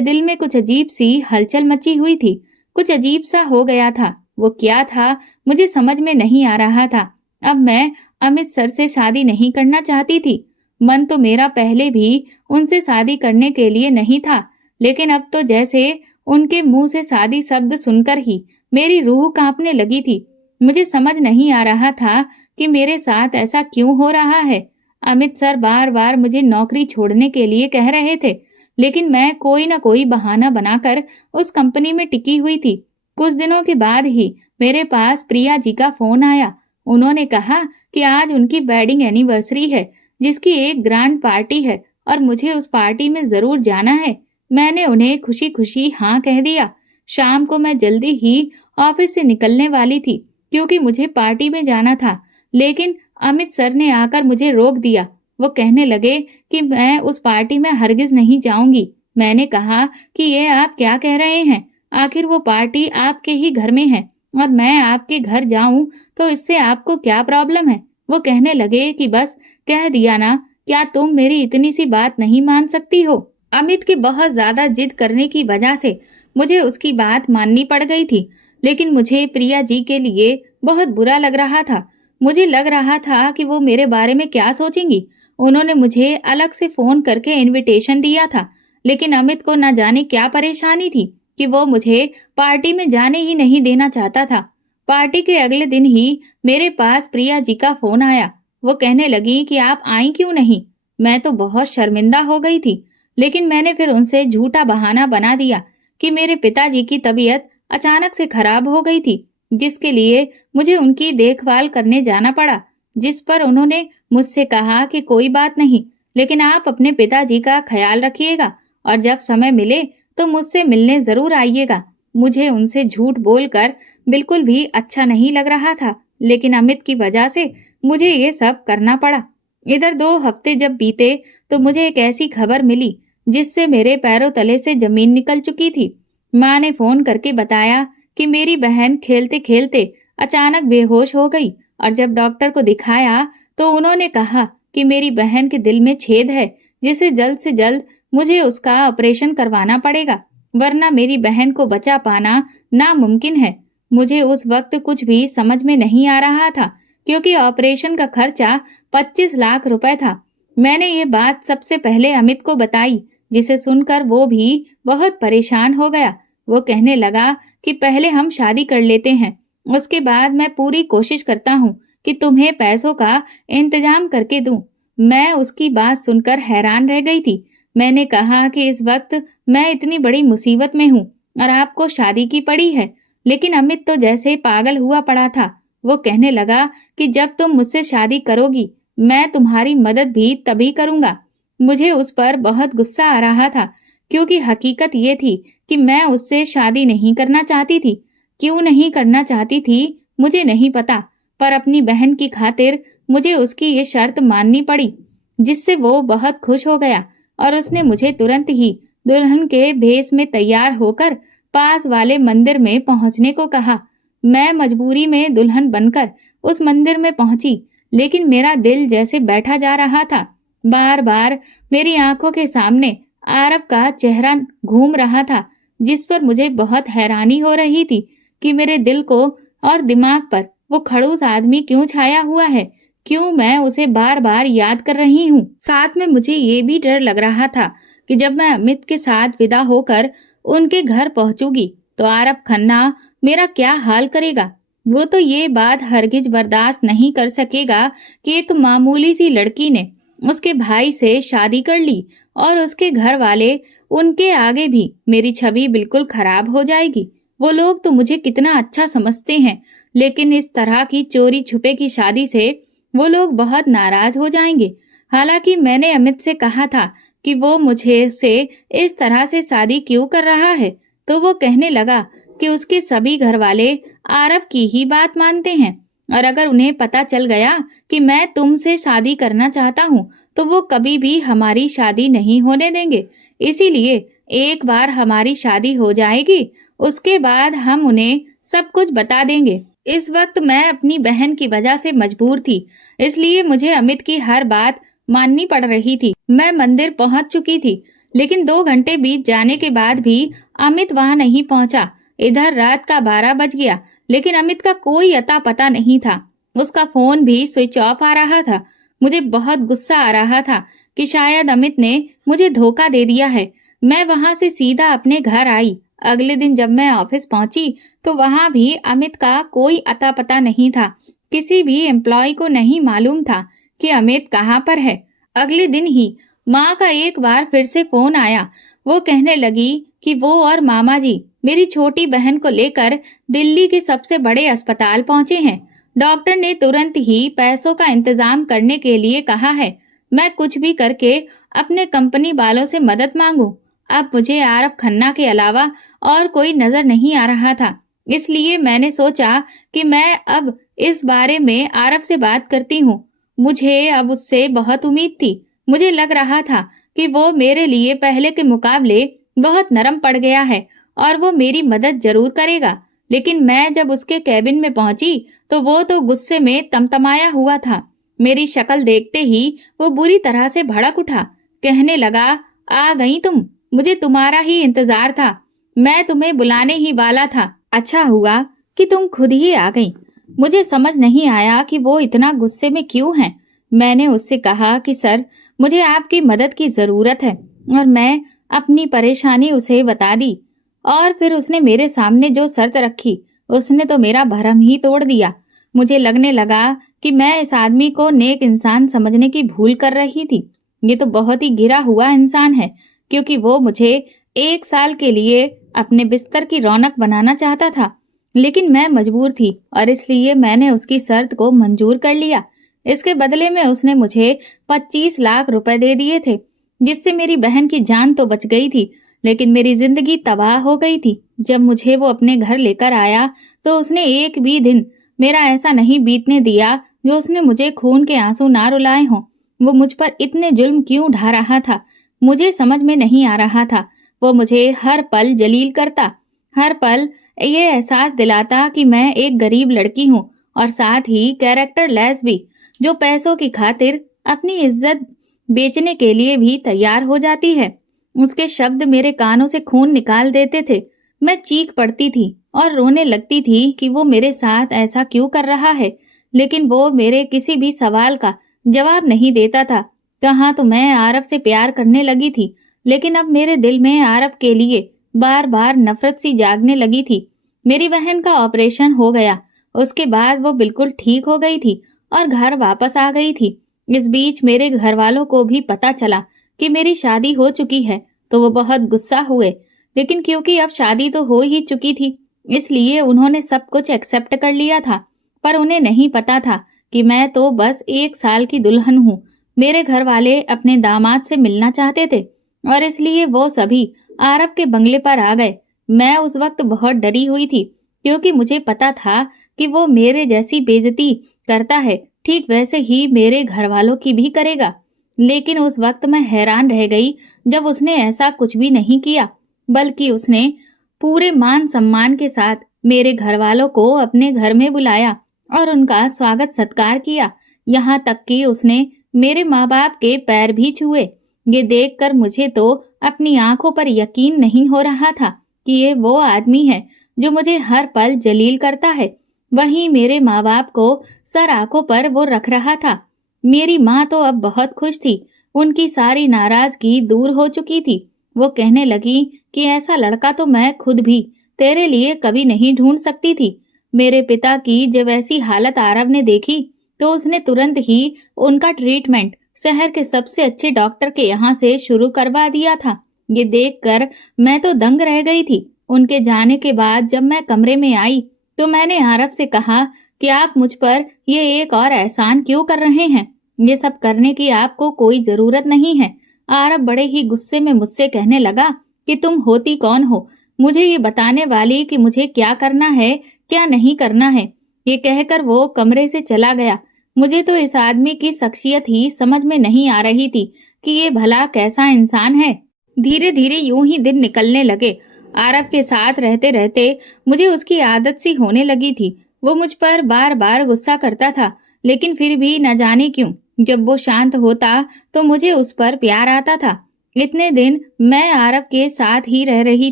दिल में कुछ अजीब सी हलचल मची हुई थी। कुछ अजीब सा हो गया था। वो क्या था मुझे समझ में नहीं आ रहा था। अब मैं अमित सर से शादी नहीं करना चाहती थी। मन तो मेरा पहले भी उनसे शादी करने के लिए नहीं था, लेकिन अब तो जैसे उनके मुंह से शादी शब्द सुनकर ही मेरी रूह कांपने लगी थी। मुझे समझ नहीं आ रहा था कि मेरे साथ ऐसा क्यों हो रहा है। अमित सर बार बार मुझे नौकरी छोड़ने के लिए कह रहे थे, लेकिन मैं कोई ना कोई बहाना बनाकर उस कंपनी में टिकी हुई थी। कुछ दिनों के बाद ही मेरे पास प्रिया जी का फोन आया। उन्होंने कहा कि आज उनकी वेडिंग एनिवर्सरी है, जिसकी एक ग्रैंड पार्टी है और मुझे उस पार्टी में जरूर जाना है। मैंने उन्हें खुशी खुशी हाँ कह दिया। शाम को मैं जल्दी ही ऑफिस से निकलने वाली थी क्योंकि मुझे पार्टी में जाना था, लेकिन अमित सर ने आकर मुझे रोक दिया। वो कहने लगे कि मैं उस पार्टी में हरगिज नहीं जाऊंगी। मैंने कहा कि ये आप क्या कह रहे हैं, आखिर वो पार्टी आपके ही घर में है और मैं आपके घर जाऊं तो इससे आपको क्या प्रॉब्लम है। वो कहने लगे कि बस कह दिया ना, क्या तुम मेरी इतनी सी बात नहीं मान सकती हो। अमित की बहुत ज्यादा जिद करने की वजह से मुझे उसकी बात माननी पड़ गई थी, लेकिन मुझे प्रिया जी के लिए बहुत बुरा लग रहा था। मुझे लग रहा था कि वो मेरे बारे में क्या सोचेंगी। उन्होंने मुझे अलग से फोन करके इनविटेशन दिया था, लेकिन अमित को न जाने क्या परेशानी थी कि वो मुझे पार्टी में जाने ही नहीं देना चाहता था। पार्टी के अगले दिन ही मेरे पास प्रिया जी का फोन आया। वो कहने लगी कि आप आई क्यों नहीं। मैं तो बहुत शर्मिंदा हो गई थी, लेकिन मैंने फिर उनसे झूठा बहाना बना दिया कि मेरे पिताजी की तबीयत अचानक से खराब हो गई थी, जिसके लिए मुझे उनकी देखभाल करने जाना पड़ा। जिस पर उन्होंने मुझसे कहा कि कोई बात नहीं, लेकिन आप अपने पिताजी का ख्याल रखिएगा और जब समय मिले तो मुझसे मिलने जरूर आइएगा। मुझे उनसे झूठ बोलकर बिल्कुल भी अच्छा नहीं लग रहा था, लेकिन अमित की वजह से मुझे ये सब करना पड़ा। इधर 2 हफ्ते जब बीते तो मुझे एक ऐसी खबर मिली जिससे मेरे पैरों तले से जमीन निकल चुकी थी। माँ ने फोन करके बताया कि मेरी बहन खेलते खेलते अचानक बेहोश हो गई और जब डॉक्टर को दिखाया तो उन्होंने कहा कि मेरी बहन के दिल में छेद है, जिसे जल्द से जल्द मुझे उसका ऑपरेशन करवाना पड़ेगा, वरना मेरी बहन को बचा पाना नामुमकिन है। मुझे उस वक्त कुछ भी समझ में नहीं आ रहा था, क्योंकि ऑपरेशन का खर्चा 25 लाख रुपए था। मैंने ये बात सबसे पहले अमित को बताई, जिसे सुनकर वो भी बहुत परेशान हो गया। वो कहने लगा कि पहले हम शादी कर लेते हैं, उसके बाद मैं पूरी कोशिश करता हूँ कि तुम्हें पैसों का इंतजाम करके दूं। मैं उसकी बात सुनकर हैरान रह गई थी। मैंने कहा कि इस वक्त मैं इतनी बड़ी मुसीबत में हूँ और आपको शादी की पड़ी है। लेकिन अमित तो जैसे पागल हुआ पड़ा था। वो कहने लगा कि जब तुम मुझसे शादी करोगी, मैं तुम्हारी मदद भी तभी करूंगा। मुझे उस पर बहुत गुस्सा आ रहा था, क्योंकि हकीकत ये थी कि मैं उससे शादी नहीं करना चाहती थी। क्यों नहीं करना चाहती थी मुझे नहीं पता, पर अपनी बहन की खातिर मुझे उसकी ये शर्त माननी पड़ी, जिससे वो बहुत खुश हो गया और उसने मुझे तुरंत ही दुल्हन के भेष में तैयार होकर पास वाले मंदिर में पहुंचने को कहा। मैं मजबूरी में दुल्हन बनकर उस मंदिर में पहुंची, लेकिन मेरा दिल जैसे बैठा जा रहा था। बार बार मेरी आंखों के सामने आरव का चेहरा घूम रहा था, जिस पर मुझे बहुत हैरानी हो रही थी कि मेरे दिल को और दिमाग पर वो खड़ूस आदमी क्यों छाया हुआ है, क्यों मैं उसे बार बार याद कर रही हूँ। साथ में मुझे ये भी डर लग रहा था कि जब मैं अमित के साथ विदा होकर उनके घर पहुंचूंगी तो आरव खन्ना मेरा क्या हाल करेगा। वो तो ये बात हरगिज बर्दाश्त नहीं कर सकेगा कि एक मामूली सी लड़की ने उसके भाई से शादी कर ली और उसके घर वाले उनके आगे भी मेरी छवि बिल्कुल खराब हो जाएगी। वो लोग तो मुझे कितना अच्छा समझते हैं, लेकिन इस तरह की चोरी छुपे की शादी से वो लोग बहुत नाराज हो जाएंगे। हालांकि मैंने अमित से कहा था कि वो मुझे से इस तरह से शादी क्यों कर रहा है, तो वो कहने लगा कि उसके सभी घर वाले आरव की ही बात मानते हैं और अगर उन्हें पता चल गया कि मैं तुमसे शादी करना चाहता हूँ तो वो कभी भी हमारी शादी नहीं होने देंगे। इसीलिए एक बार हमारी शादी हो जाएगी, उसके बाद हम उन्हें सब कुछ बता देंगे। इस वक्त मैं अपनी बहन की वजह से मजबूर थी, इसलिए मुझे अमित की हर बात माननी पड़ रही थी। मैं मंदिर पहुंच चुकी थी, लेकिन 2 घंटे बीत जाने के बाद भी अमित वहां नहीं पहुंचा। इधर रात का 12 बज गया, लेकिन अमित का कोई अता पता नहीं था। उसका फोन भी स्विच ऑफ आ रहा था। मुझे बहुत गुस्सा आ रहा था कि शायद अमित ने मुझे धोखा दे दिया है। मैं वहां से सीधा अपने घर आई। अगले दिन जब मैं ऑफिस पहुंची तो वहां भी अमित का कोई अता पता नहीं था। किसी भी एम्प्लॉय को नहीं मालूम था कि अमित कहाँ पर है। अगले दिन ही माँ का एक बार फिर से फोन आया। वो कहने लगी कि वो और मामा जी मेरी छोटी बहन को लेकर दिल्ली के सबसे बड़े अस्पताल पहुंचे हैं। डॉक्टर ने तुरंत ही पैसों का इंतजाम करने के लिए कहा है। मैं कुछ भी करके अपने कंपनी वालों से मदद मांगू। अब मुझे आरव खन्ना के अलावा और कोई नजर नहीं आ रहा था, इसलिए मैंने सोचा कि मैं अब इस बारे में आरव से बात करती हूँ। मुझे अब उससे बहुत उम्मीद थी। मुझे लग रहा था कि वो मेरे लिए पहले के मुकाबले बहुत नरम पड़ गया है और वो मेरी मदद जरूर करेगा। लेकिन मैं जब उसके कैबिन में पहुंची तो वो तो गुस्से में तमतमाया हुआ था। मेरी शक्ल देखते ही वो बुरी तरह से भड़क उठा। कहने लगा, आ गई तुम, मुझे तुम्हारा ही इंतजार था। मैं तुम्हें बुलाने ही वाला था। अच्छा हुआ कि तुम खुद ही आ गई। मुझे समझ नहीं आया कि वो इतना गुस्से में क्यों है। मैंने उससे कहा कि सर, मुझे आपकी मदद की जरूरत है और मैं अपनी परेशानी उसे बता दी। और फिर उसने मेरे सामने जो शर्त रखी, उसने तो मेरा भरम ही तोड़ दिया। मुझे लगने लगा कि मैं इस आदमी को नेक इंसान समझने की भूल कर रही थी। ये तो बहुत ही गिरा हुआ इंसान है, क्योंकि वो मुझे 1 साल के लिए अपने बिस्तर की रौनक बनाना चाहता था। लेकिन मैं मजबूर थी और इसलिए मैंने उसकी शर्त को मंजूर कर लिया। इसके बदले में उसने मुझे 25 लाख रुपए दे दिए थे, जिससे मेरी बहन की जान तो बच गई थी, लेकिन मेरी जिंदगी तबाह हो गई थी। जब मुझे वो अपने घर लेकर आया तो उसने एक भी दिन मेरा ऐसा नहीं बीतने दिया जो उसने मुझे खून के आंसू ना रुलाए हों। वो मुझ पर इतने जुल्म क्यों ढा रहा था, मुझे समझ में नहीं आ रहा था। वो मुझे हर पल जलील करता, हर पल ये एहसास दिलाता कि मैं एक गरीब लड़की हूँ और साथ ही कैरेक्टर लेस भी, जो पैसों की खातिर अपनी इज्जत बेचने के लिए भी तैयार हो जाती है। उसके शब्द मेरे कानों से खून निकाल देते थे। मैं चीख पड़ती थी और रोने लगती थी कि वो मेरे साथ ऐसा क्यों कर रहा है। लेकिन वो मेरे किसी भी सवाल का जवाब नहीं देता था। कहाँ तो मैं आरव से प्यार करने लगी थी, लेकिन अब मेरे दिल में आरव के लिए बार बार नफरत सी जागने लगी थी। मेरी बहन का ऑपरेशन हो गया, उसके बाद वो बिल्कुल ठीक हो गई थी और घर वापस आ गई थी। इस बीच मेरे घर वालों को भी पता चला कि मेरी शादी हो चुकी है, तो वो बहुत गुस्सा हुए। लेकिन क्योंकि अब शादी तो हो ही चुकी थी, इसलिए उन्होंने सब कुछ एक्सेप्ट कर लिया था। पर उन्हें नहीं पता था कि मैं तो बस 1 साल की दुल्हन हूँ। मेरे घर वाले अपने दामाद से मिलना चाहते थे और इसलिए वो सभी आरव के बंगले पर आ गए। मैं उस वक्त बहुत डरी हुई थी, क्योंकि मुझे पता था कि वो मेरे जैसी बेइज्जती करता है, ठीक वैसे ही मेरे घर वालों की भी करेगा। लेकिन उस वक्त मैं हैरान रह गई जब उसने ऐसा कुछ भी नहीं किया, बल्कि उसने पूरे मान सम्मान के साथ मेरे घर वालों को अपने घर में बुलाया और उनका स्वागत सत्कार किया। यहाँ तक कि उसने मेरे माँ बाप के पैर भी छुए। ये देखकर मुझे तो अपनी आंखों पर यकीन नहीं हो रहा था कि ये वो आदमी है जो मुझे हर पल जलील करता है। वहीं मेरे माँ बाप को सर आंखों पर वो रख रहा था। मेरी माँ तो अब बहुत खुश थी, उनकी सारी नाराजगी दूर हो चुकी थी। वो कहने लगी कि ऐसा लड़का तो मैं खुद भी तेरे लिए कभी नहीं ढूंढ सकती थी। मेरे पिता की जब ऐसी हालत आरव ने देखी, तो उसने तुरंत ही उनका ट्रीटमेंट शहर के सबसे अच्छे डॉक्टर के यहाँ से शुरू करवा दिया था। ये देखकर मैं तो दंग रह गई थी। उनके जाने के बाद जब मैं कमरे में आई, तो मैंने आरव से कहा कि आप मुझ पर ये एक और एहसान क्यों कर रहे हैं? ये सब करने की आपको कोई जरूरत नहीं है। आरव बड़े ही गुस्से में मुझसे कहने लगा कि तुम होती कौन हो मुझे ये बताने वाली कि मुझे क्या करना है, क्या नहीं करना है। ये कहकर वो कमरे से चला गया। मुझे तो इस आदमी की शख्सियत ही समझ में नहीं आ रही थी कि ये भला कैसा इंसान है। धीरे धीरे यूं ही दिन निकलने लगे। आरव के साथ रहते रहते मुझे उसकी आदत सी होने लगी थी। वो मुझ पर बार बार गुस्सा करता था, लेकिन फिर भी न जाने क्यों जब वो शांत होता तो मुझे उस पर प्यार आता था। इतने दिन मैं आरव के साथ ही रह रही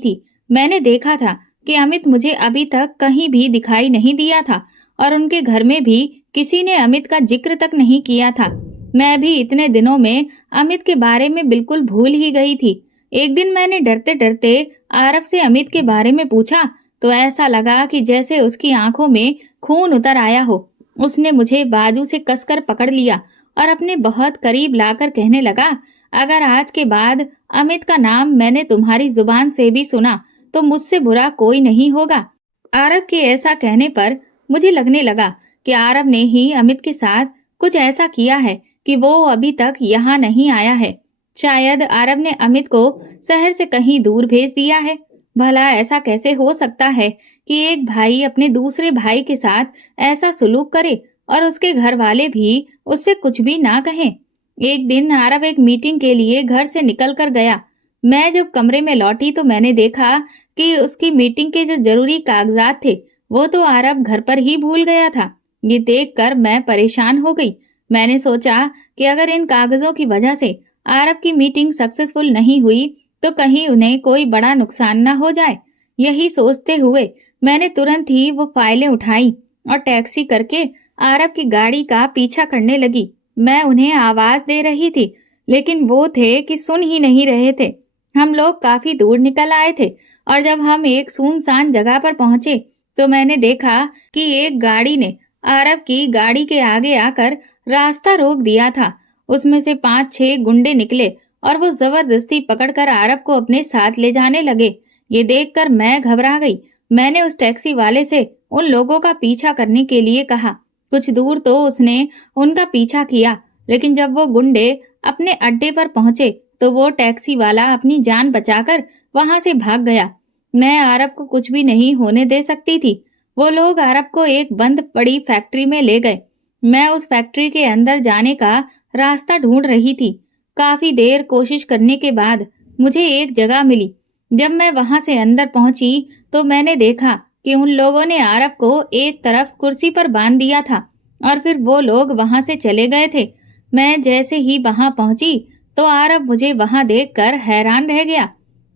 थी। मैंने देखा था कि अमित मुझे अभी तक कहीं भी दिखाई नहीं दिया था और उनके घर में भी किसी ने अमित का जिक्र तक नहीं किया था। मैं भी इतने दिनों में अमित के बारे में बिल्कुल भूल ही गई थी। एक दिन मैंने डरते डरते आरव से अमित के बारे में पूछा, तो ऐसा लगा कि जैसे उसकी आंखों में खून उतर आया हो। उसने मुझे बाजू से कसकर पकड़ लिया और अपने बहुत करीब लाकर कहने लगा, अगर आज के बाद अमित का नाम मैंने तुम्हारी जुबान से भी सुना तो मुझसे बुरा कोई नहीं होगा। आरव के ऐसा कहने पर मुझे लगने लगा कि आरव ने ही अमित के साथ कुछ ऐसा किया है कि वो अभी तक यहाँ नहीं आया है। शायद आरव ने अमित को शहर से कहीं दूर भेज दिया है। भला ऐसा कैसे हो सकता है कि एक भाई अपने दूसरे भाई के साथ ऐसा सुलूक करे और उसके घर वाले भी उससे कुछ भी ना कहें। एक दिन आरव एक मीटिंग के लिए घर से निकल कर गया। मैं जब कमरे में लौटी तो मैंने देखा कि उसकी मीटिंग के जो जरूरी कागजात थे वो तो आरव घर पर ही भूल गया था। ये देखकर मैं परेशान हो गई। मैंने सोचा कि अगर इन कागजों की वजह से आरव की मीटिंग सक्सेसफुल नहीं हुई तो कहीं उन्हें कोई बड़ा नुकसान न हो जाए। यही सोचते हुए मैंने तुरंत ही वो फाइलें उठाई और टैक्सी करके आरव की गाड़ी का पीछा करने लगी। मैं उन्हें आवाज दे रही थी, लेकिन वो थे कि सुन ही नहीं रहे थे। हम लोग काफी दूर निकल आए थे और जब हम एक सुनसान जगह पर पहुंचे तो मैंने देखा कि एक गाड़ी ने आरव की गाड़ी के आगे आकर रास्ता रोक दिया था। उसमें से 5-6 गुंडे निकले और वो जबरदस्ती पकड़कर आरव को अपने साथ ले जाने लगे। ये देखकर मैं घबरा गई। मैंने उस टैक्सी वाले से उन लोगों का पीछा करने के लिए कहा। कुछ दूर तो उसने उनका पीछा किया, लेकिन जब वो गुंडे अपने अड्डे पर पहुंचे तो वो टैक्सी वाला अपनी जान बचाकर वहां से भाग गया। मैं आरव को कुछ भी नहीं होने दे सकती थी। वो लोग आरव को एक बंद पड़ी फैक्ट्री में ले गए। मैं उस फैक्ट्री के अंदर जाने का रास्ता ढूंढ रही थी। काफी देर कोशिश करने के बाद मुझे एक जगह मिली। जब मैं वहां से अंदर पहुंची तो मैंने देखा कि उन लोगों ने आरव को एक तरफ कुर्सी पर बांध दिया था और फिर वो लोग वहां से चले गए थे। मैं जैसे ही वहां पहुंची तो आरव मुझे वहां देखकर हैरान रह गया।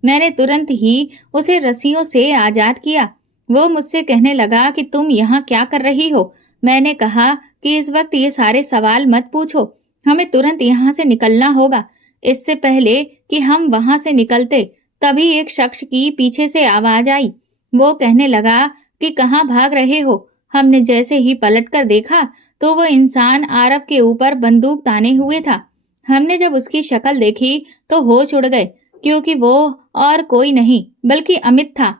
मैंने तुरंत ही उसे रस्सियों से आजाद किया। वो मुझसे कहने लगा कि तुम यहाँ क्या कर रही हो? मैंने कहा कि इस वक्त ये सारे सवाल मत पूछो, हमें तुरंत यहाँ से निकलना होगा। इससे पहले कि हम वहां से निकलते, तभी एक शख्स की पीछे से आवाज आई। वो कहने लगा कि कहाँ भाग रहे हो? हमने जैसे ही पलटकर देखा तो वो इंसान आरव के ऊपर बंदूक ताने हुए था। हमने जब उसकी शक्ल देखी तो होश उड़ गए, क्योंकि वो और कोई नहीं बल्कि अमित था।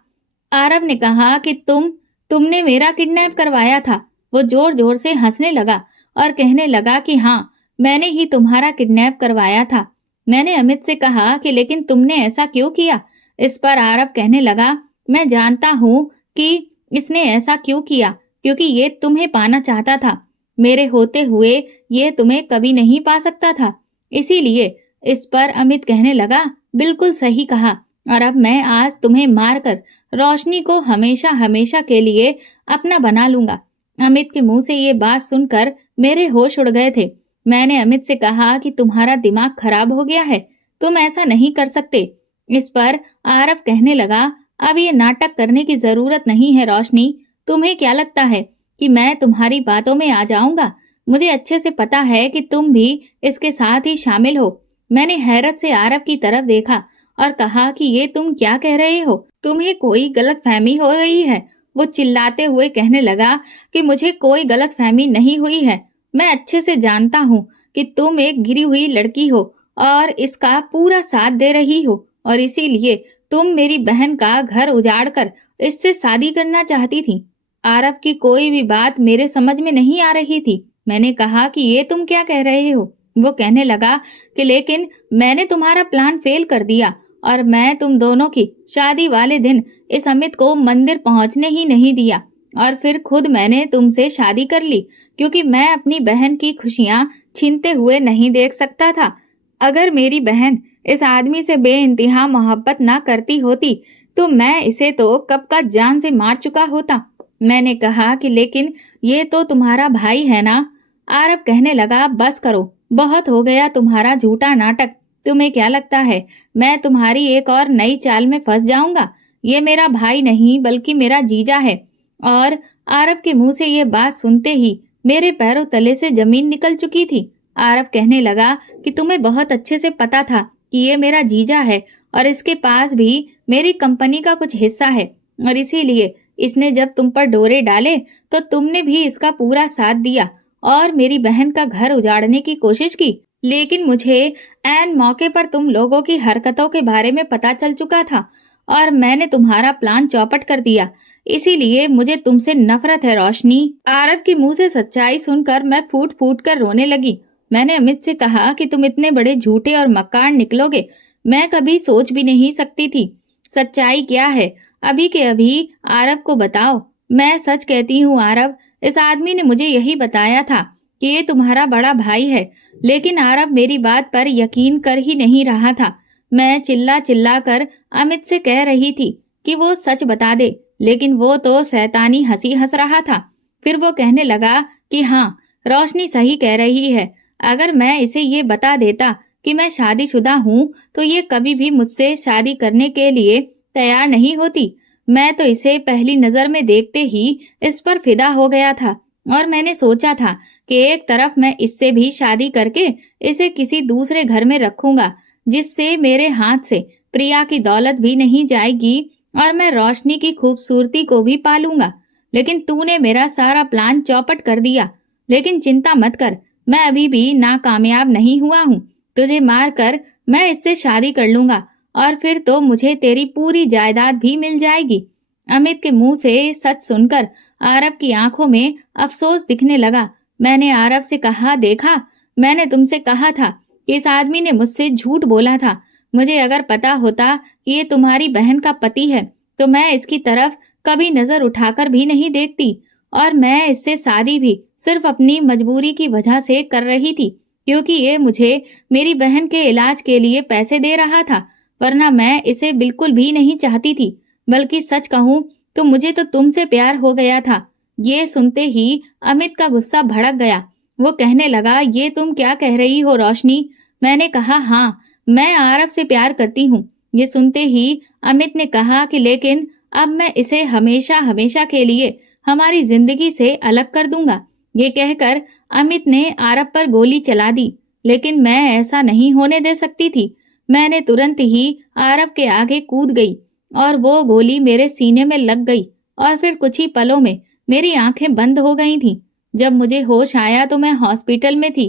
आरव ने कहा कि तुमने मेरा किडनैप करवाया था। वो जोर जोर से हंसने लगा और कहने लगा कि हाँ, मैंने ही तुम्हारा किडनैप करवाया था। मैंने अमित से कहा कि लेकिन तुमने ऐसा क्यों किया? इस पर आरव कहने लगा, मैं जानता हूँ कि इसने ऐसा क्यों किया, क्योंकि ये तुम्हें पाना चाहता था। मेरे होते हुए ये तुम्हें कभी नहीं पा सकता था, इसीलिए। इस पर अमित कहने लगा, बिल्कुल सही कहा, और अब मैं आज तुम्हें मारकर रोशनी को हमेशा हमेशा के लिए अपना बना लूंगा। अमित के मुंह से ये बात सुनकर मेरे होश उड़ गए थे। मैंने अमित से कहा कि तुम्हारा दिमाग खराब हो गया है, तुम ऐसा नहीं कर सकते। इस पर आरव कहने लगा, अब ये नाटक करने की जरूरत नहीं है रोशनी। तुम्हें क्या लगता है कि मैं तुम्हारी बातों में आ जाऊंगा? मुझे अच्छे से पता है कि तुम भी इसके साथ ही शामिल हो। मैंने हैरत से आरव की तरफ देखा और कहा कि ये तुम क्या कह रहे हो? तुम्हें कोई गलतफहमी हो रही है। वो चिल्लाते हुए कहने लगा कि मुझे कोई गलतफहमी नहीं हुई है। मैं अच्छे से जानता हूँ कि तुम एक गिरी हुई लड़की हो और इसका पूरा साथ दे रही हो, और इसीलिए तुम मेरी बहन का घर उजाड़कर इससे शादी करना चाहती थी। आरव की कोई भी बात मेरे समझ में नहीं आ रही थी। मैंने कहा कि ये तुम क्या कह रहे हो? वो कहने लगा कि लेकिन मैंने तुम्हारा प्लान फेल कर दिया और मैं तुम दोनों की शादी वाले दिन इस अमित को मंदिर पहुंचने ही नहीं दिया, और फिर खुद मैंने तुमसे शादी कर ली, क्योंकि मैं अपनी बहन की खुशियां छीनते हुए नहीं देख सकता था। अगर मेरी बहन इस आदमी से बेइंतहा मोहब्बत ना करती होती तो मैं इसे तो कब का जान से मार चुका होता। मैंने कहा कि लेकिन ये तो तुम्हारा भाई है ना? आरव कहने लगा, बस करो, बहुत हो गया तुम्हारा झूठा नाटक। तुम्हें क्या लगता है मैं तुम्हारी एक और नई चाल में फंस जाऊंगा? ये मेरा भाई नहीं बल्कि मेरा जीजा है। और आरव के मुंह से ये बात सुनते ही मेरे पैरों तले से जमीन निकल चुकी थी। आरव कहने लगा कि तुम्हें बहुत अच्छे से पता था कि ये मेरा जीजा है और इसके पास भी मेरी कंपनी का कुछ हिस्सा है, और इसीलिए इसने जब तुम पर डोरे डाले तो तुमने भी इसका पूरा साथ दिया और मेरी बहन का घर उजाड़ने की कोशिश की। लेकिन मुझे ऐन मौके पर तुम लोगों की हरकतों के बारे में पता चल चुका था और मैंने तुम्हारा प्लान चौपट कर दिया। इसीलिए मुझे तुमसे नफरत है रोशनी। आरव के मुंह से सच्चाई सुनकर मैं फूट फूट कर रोने लगी। मैंने अमित से कहा कि तुम इतने बड़े झूठे और मक्कार निकलोगे, मैं कभी सोच भी नहीं सकती थी। सच्चाई क्या है अभी के अभी आरव को बताओ। मैं सच कहती हूँ आरव, इस आदमी ने मुझे यही बताया था कि ये तुम्हारा बड़ा भाई है, लेकिन आरव मेरी बात पर यकीन कर ही नहीं रहा था। मैं चिल्ला चिल्ला कर अमित से कह रही थी कि वो सच बता दे, लेकिन वो तो शैतानी हंसी हंस रहा था। फिर वो कहने लगा कि हाँ, रोशनी सही कह रही है। अगर मैं इसे ये बता देता कि मैं शादीशुदा हूँ तो ये कभी भी मुझसे शादी करने के लिए तैयार नहीं होती। मैं तो इसे पहली नजर में देखते ही इस पर फिदा हो गया था, और मैंने सोचा था कि एक तरफ मैं इससे भी शादी करके इसे किसी दूसरे घर में रखूंगा, जिससे मेरे हाथ से प्रिया की दौलत भी नहीं जाएगी और मैं रोशनी की खूबसूरती को भी पालूंगा। लेकिन तूने मेरा सारा प्लान चौपट कर दिया। लेकिन चिंता मत कर, मैं अभी भी नाकामयाब नहीं हुआ हूँ। तुझे मारकर मैं इससे शादी कर लूंगा और फिर तो मुझे तेरी पूरी जायदाद भी मिल जाएगी। अमित के मुंह से सच सुनकर आरव की आंखों में अफसोस दिखने लगा। मैंने आरव से कहा, देखा, मैंने तुमसे कहा था कि इस आदमी ने मुझसे झूठ बोला था। मुझे अगर पता होता कि ये तुम्हारी बहन का पति है तो मैं इसकी तरफ कभी नजर उठाकर भी नहीं देखती, और मैं इससे शादी भी सिर्फ अपनी मजबूरी की वजह से कर रही थी, क्योंकि ये मुझे मेरी बहन के इलाज के लिए पैसे दे रहा था, वरना मैं इसे बिल्कुल भी नहीं चाहती थी। बल्कि सच कहूँ तो मुझे तो तुमसे प्यार हो गया था। ये सुनते ही अमित का गुस्सा भड़क गया। वो कहने लगा, ये तुम क्या कह रही हो रोशनी? मैंने कहा, हाँ, मैं आरव से प्यार करती हूँ। ये सुनते ही अमित ने कहा कि लेकिन अब मैं इसे हमेशा हमेशा के लिए हमारी जिंदगी से अलग कर दूंगा। ये कहकर अमित ने आरव पर गोली चला दी, लेकिन मैं ऐसा नहीं होने दे सकती थी। मैंने तुरंत ही आरव के आगे कूद गई और वो गोली मेरे सीने में लग गई और फिर कुछ ही पलों में मेरी आंखें बंद हो गई थीं। जब मुझे होश आया तो मैं हॉस्पिटल में थी।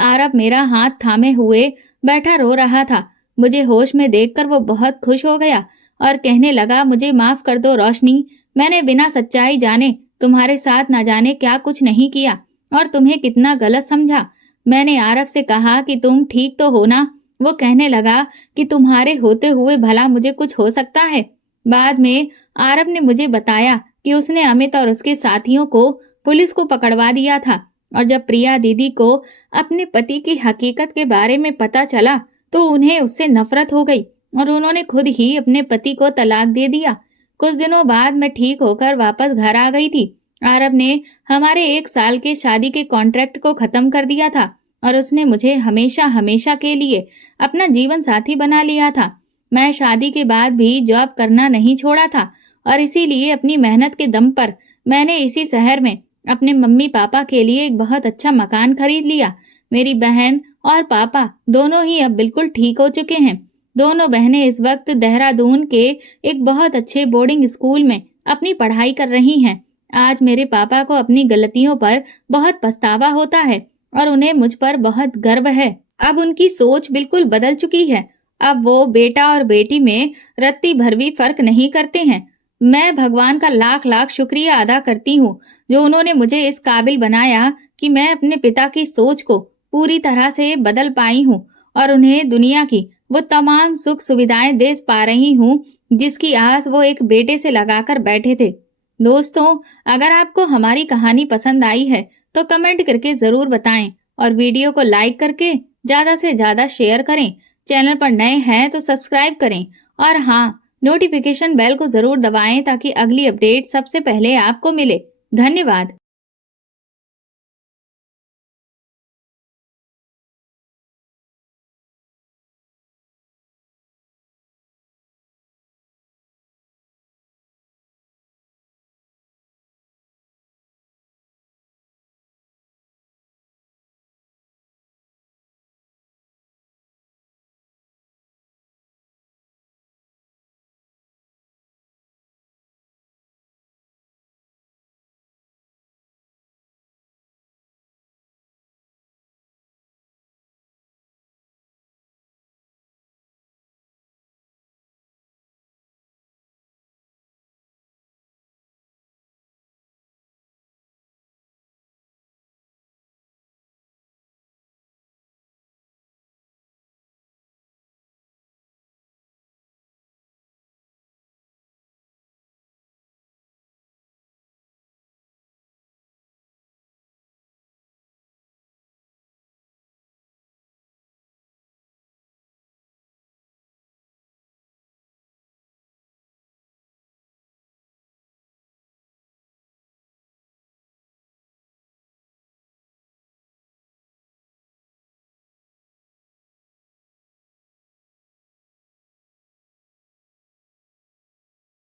आरव मेरा हाथ थामे हुए बैठा रो रहा था। मुझे होश में देखकर वो बहुत खुश हो गया और कहने लगा, मुझे माफ कर दो रोशनी, मैंने बिना सच्चाई जाने तुम्हारे साथ ना जाने क्या कुछ नहीं किया और तुम्हें कितना गलत समझा। मैंने आरव से कहा कि तुम ठीक तो हो ना? वो कहने लगा कि तुम्हारे होते हुए भला मुझे कुछ हो सकता है। बाद में आरव ने मुझे बताया कि उसने अमित और उसके साथियों को पुलिस को पकड़वा दिया था और जब प्रिया दीदी को अपने पति की हकीकत के बारे में पता चला तो उन्हें उससे नफरत हो गई और उन्होंने खुद ही अपने पति को तलाक दे दिया। कुछ दिनों बाद मैं ठीक होकर वापस घर आ गई थी। आरव ने हमारे 1 साल के शादी के कॉन्ट्रैक्ट को खत्म कर दिया था और उसने मुझे हमेशा हमेशा के लिए अपना जीवन साथी बना लिया था। मैं शादी के बाद भी जॉब करना नहीं छोड़ा था और इसीलिए अपनी मेहनत के दम पर मैंने इसी शहर में अपने मम्मी पापा के लिए एक बहुत अच्छा मकान खरीद लिया। मेरी बहन और पापा दोनों ही अब बिल्कुल ठीक हो चुके हैं। दोनों बहनें इस वक्त देहरादून के एक बहुत अच्छे बोर्डिंग स्कूल में अपनी पढ़ाई कर रही हैं। आज मेरे पापा को अपनी गलतियों पर बहुत पछतावा होता है और उन्हें मुझ पर बहुत गर्व है। अब उनकी सोच बिल्कुल बदल चुकी है। अब वो बेटा और बेटी में रत्ती भर भी फर्क नहीं करते हैं। मैं भगवान का लाख लाख शुक्रिया अदा करती हूँ जो उन्होंने मुझे इस काबिल बनाया कि मैं अपने पिता की सोच को पूरी तरह से बदल पाई हूँ और उन्हें दुनिया की वो तमाम सुख सुविधाएं दे पा रही हूँ जिसकी आस वो एक बेटे से लगाकर बैठे थे। दोस्तों, अगर आपको हमारी कहानी पसंद आई है तो कमेंट करके जरूर बताएं और वीडियो को लाइक करके ज्यादा से ज्यादा शेयर करें। चैनल पर नए हैं तो सब्सक्राइब करें और हाँ, नोटिफिकेशन बेल को जरूर दबाएं ताकि अगली अपडेट सबसे पहले आपको मिले। धन्यवाद।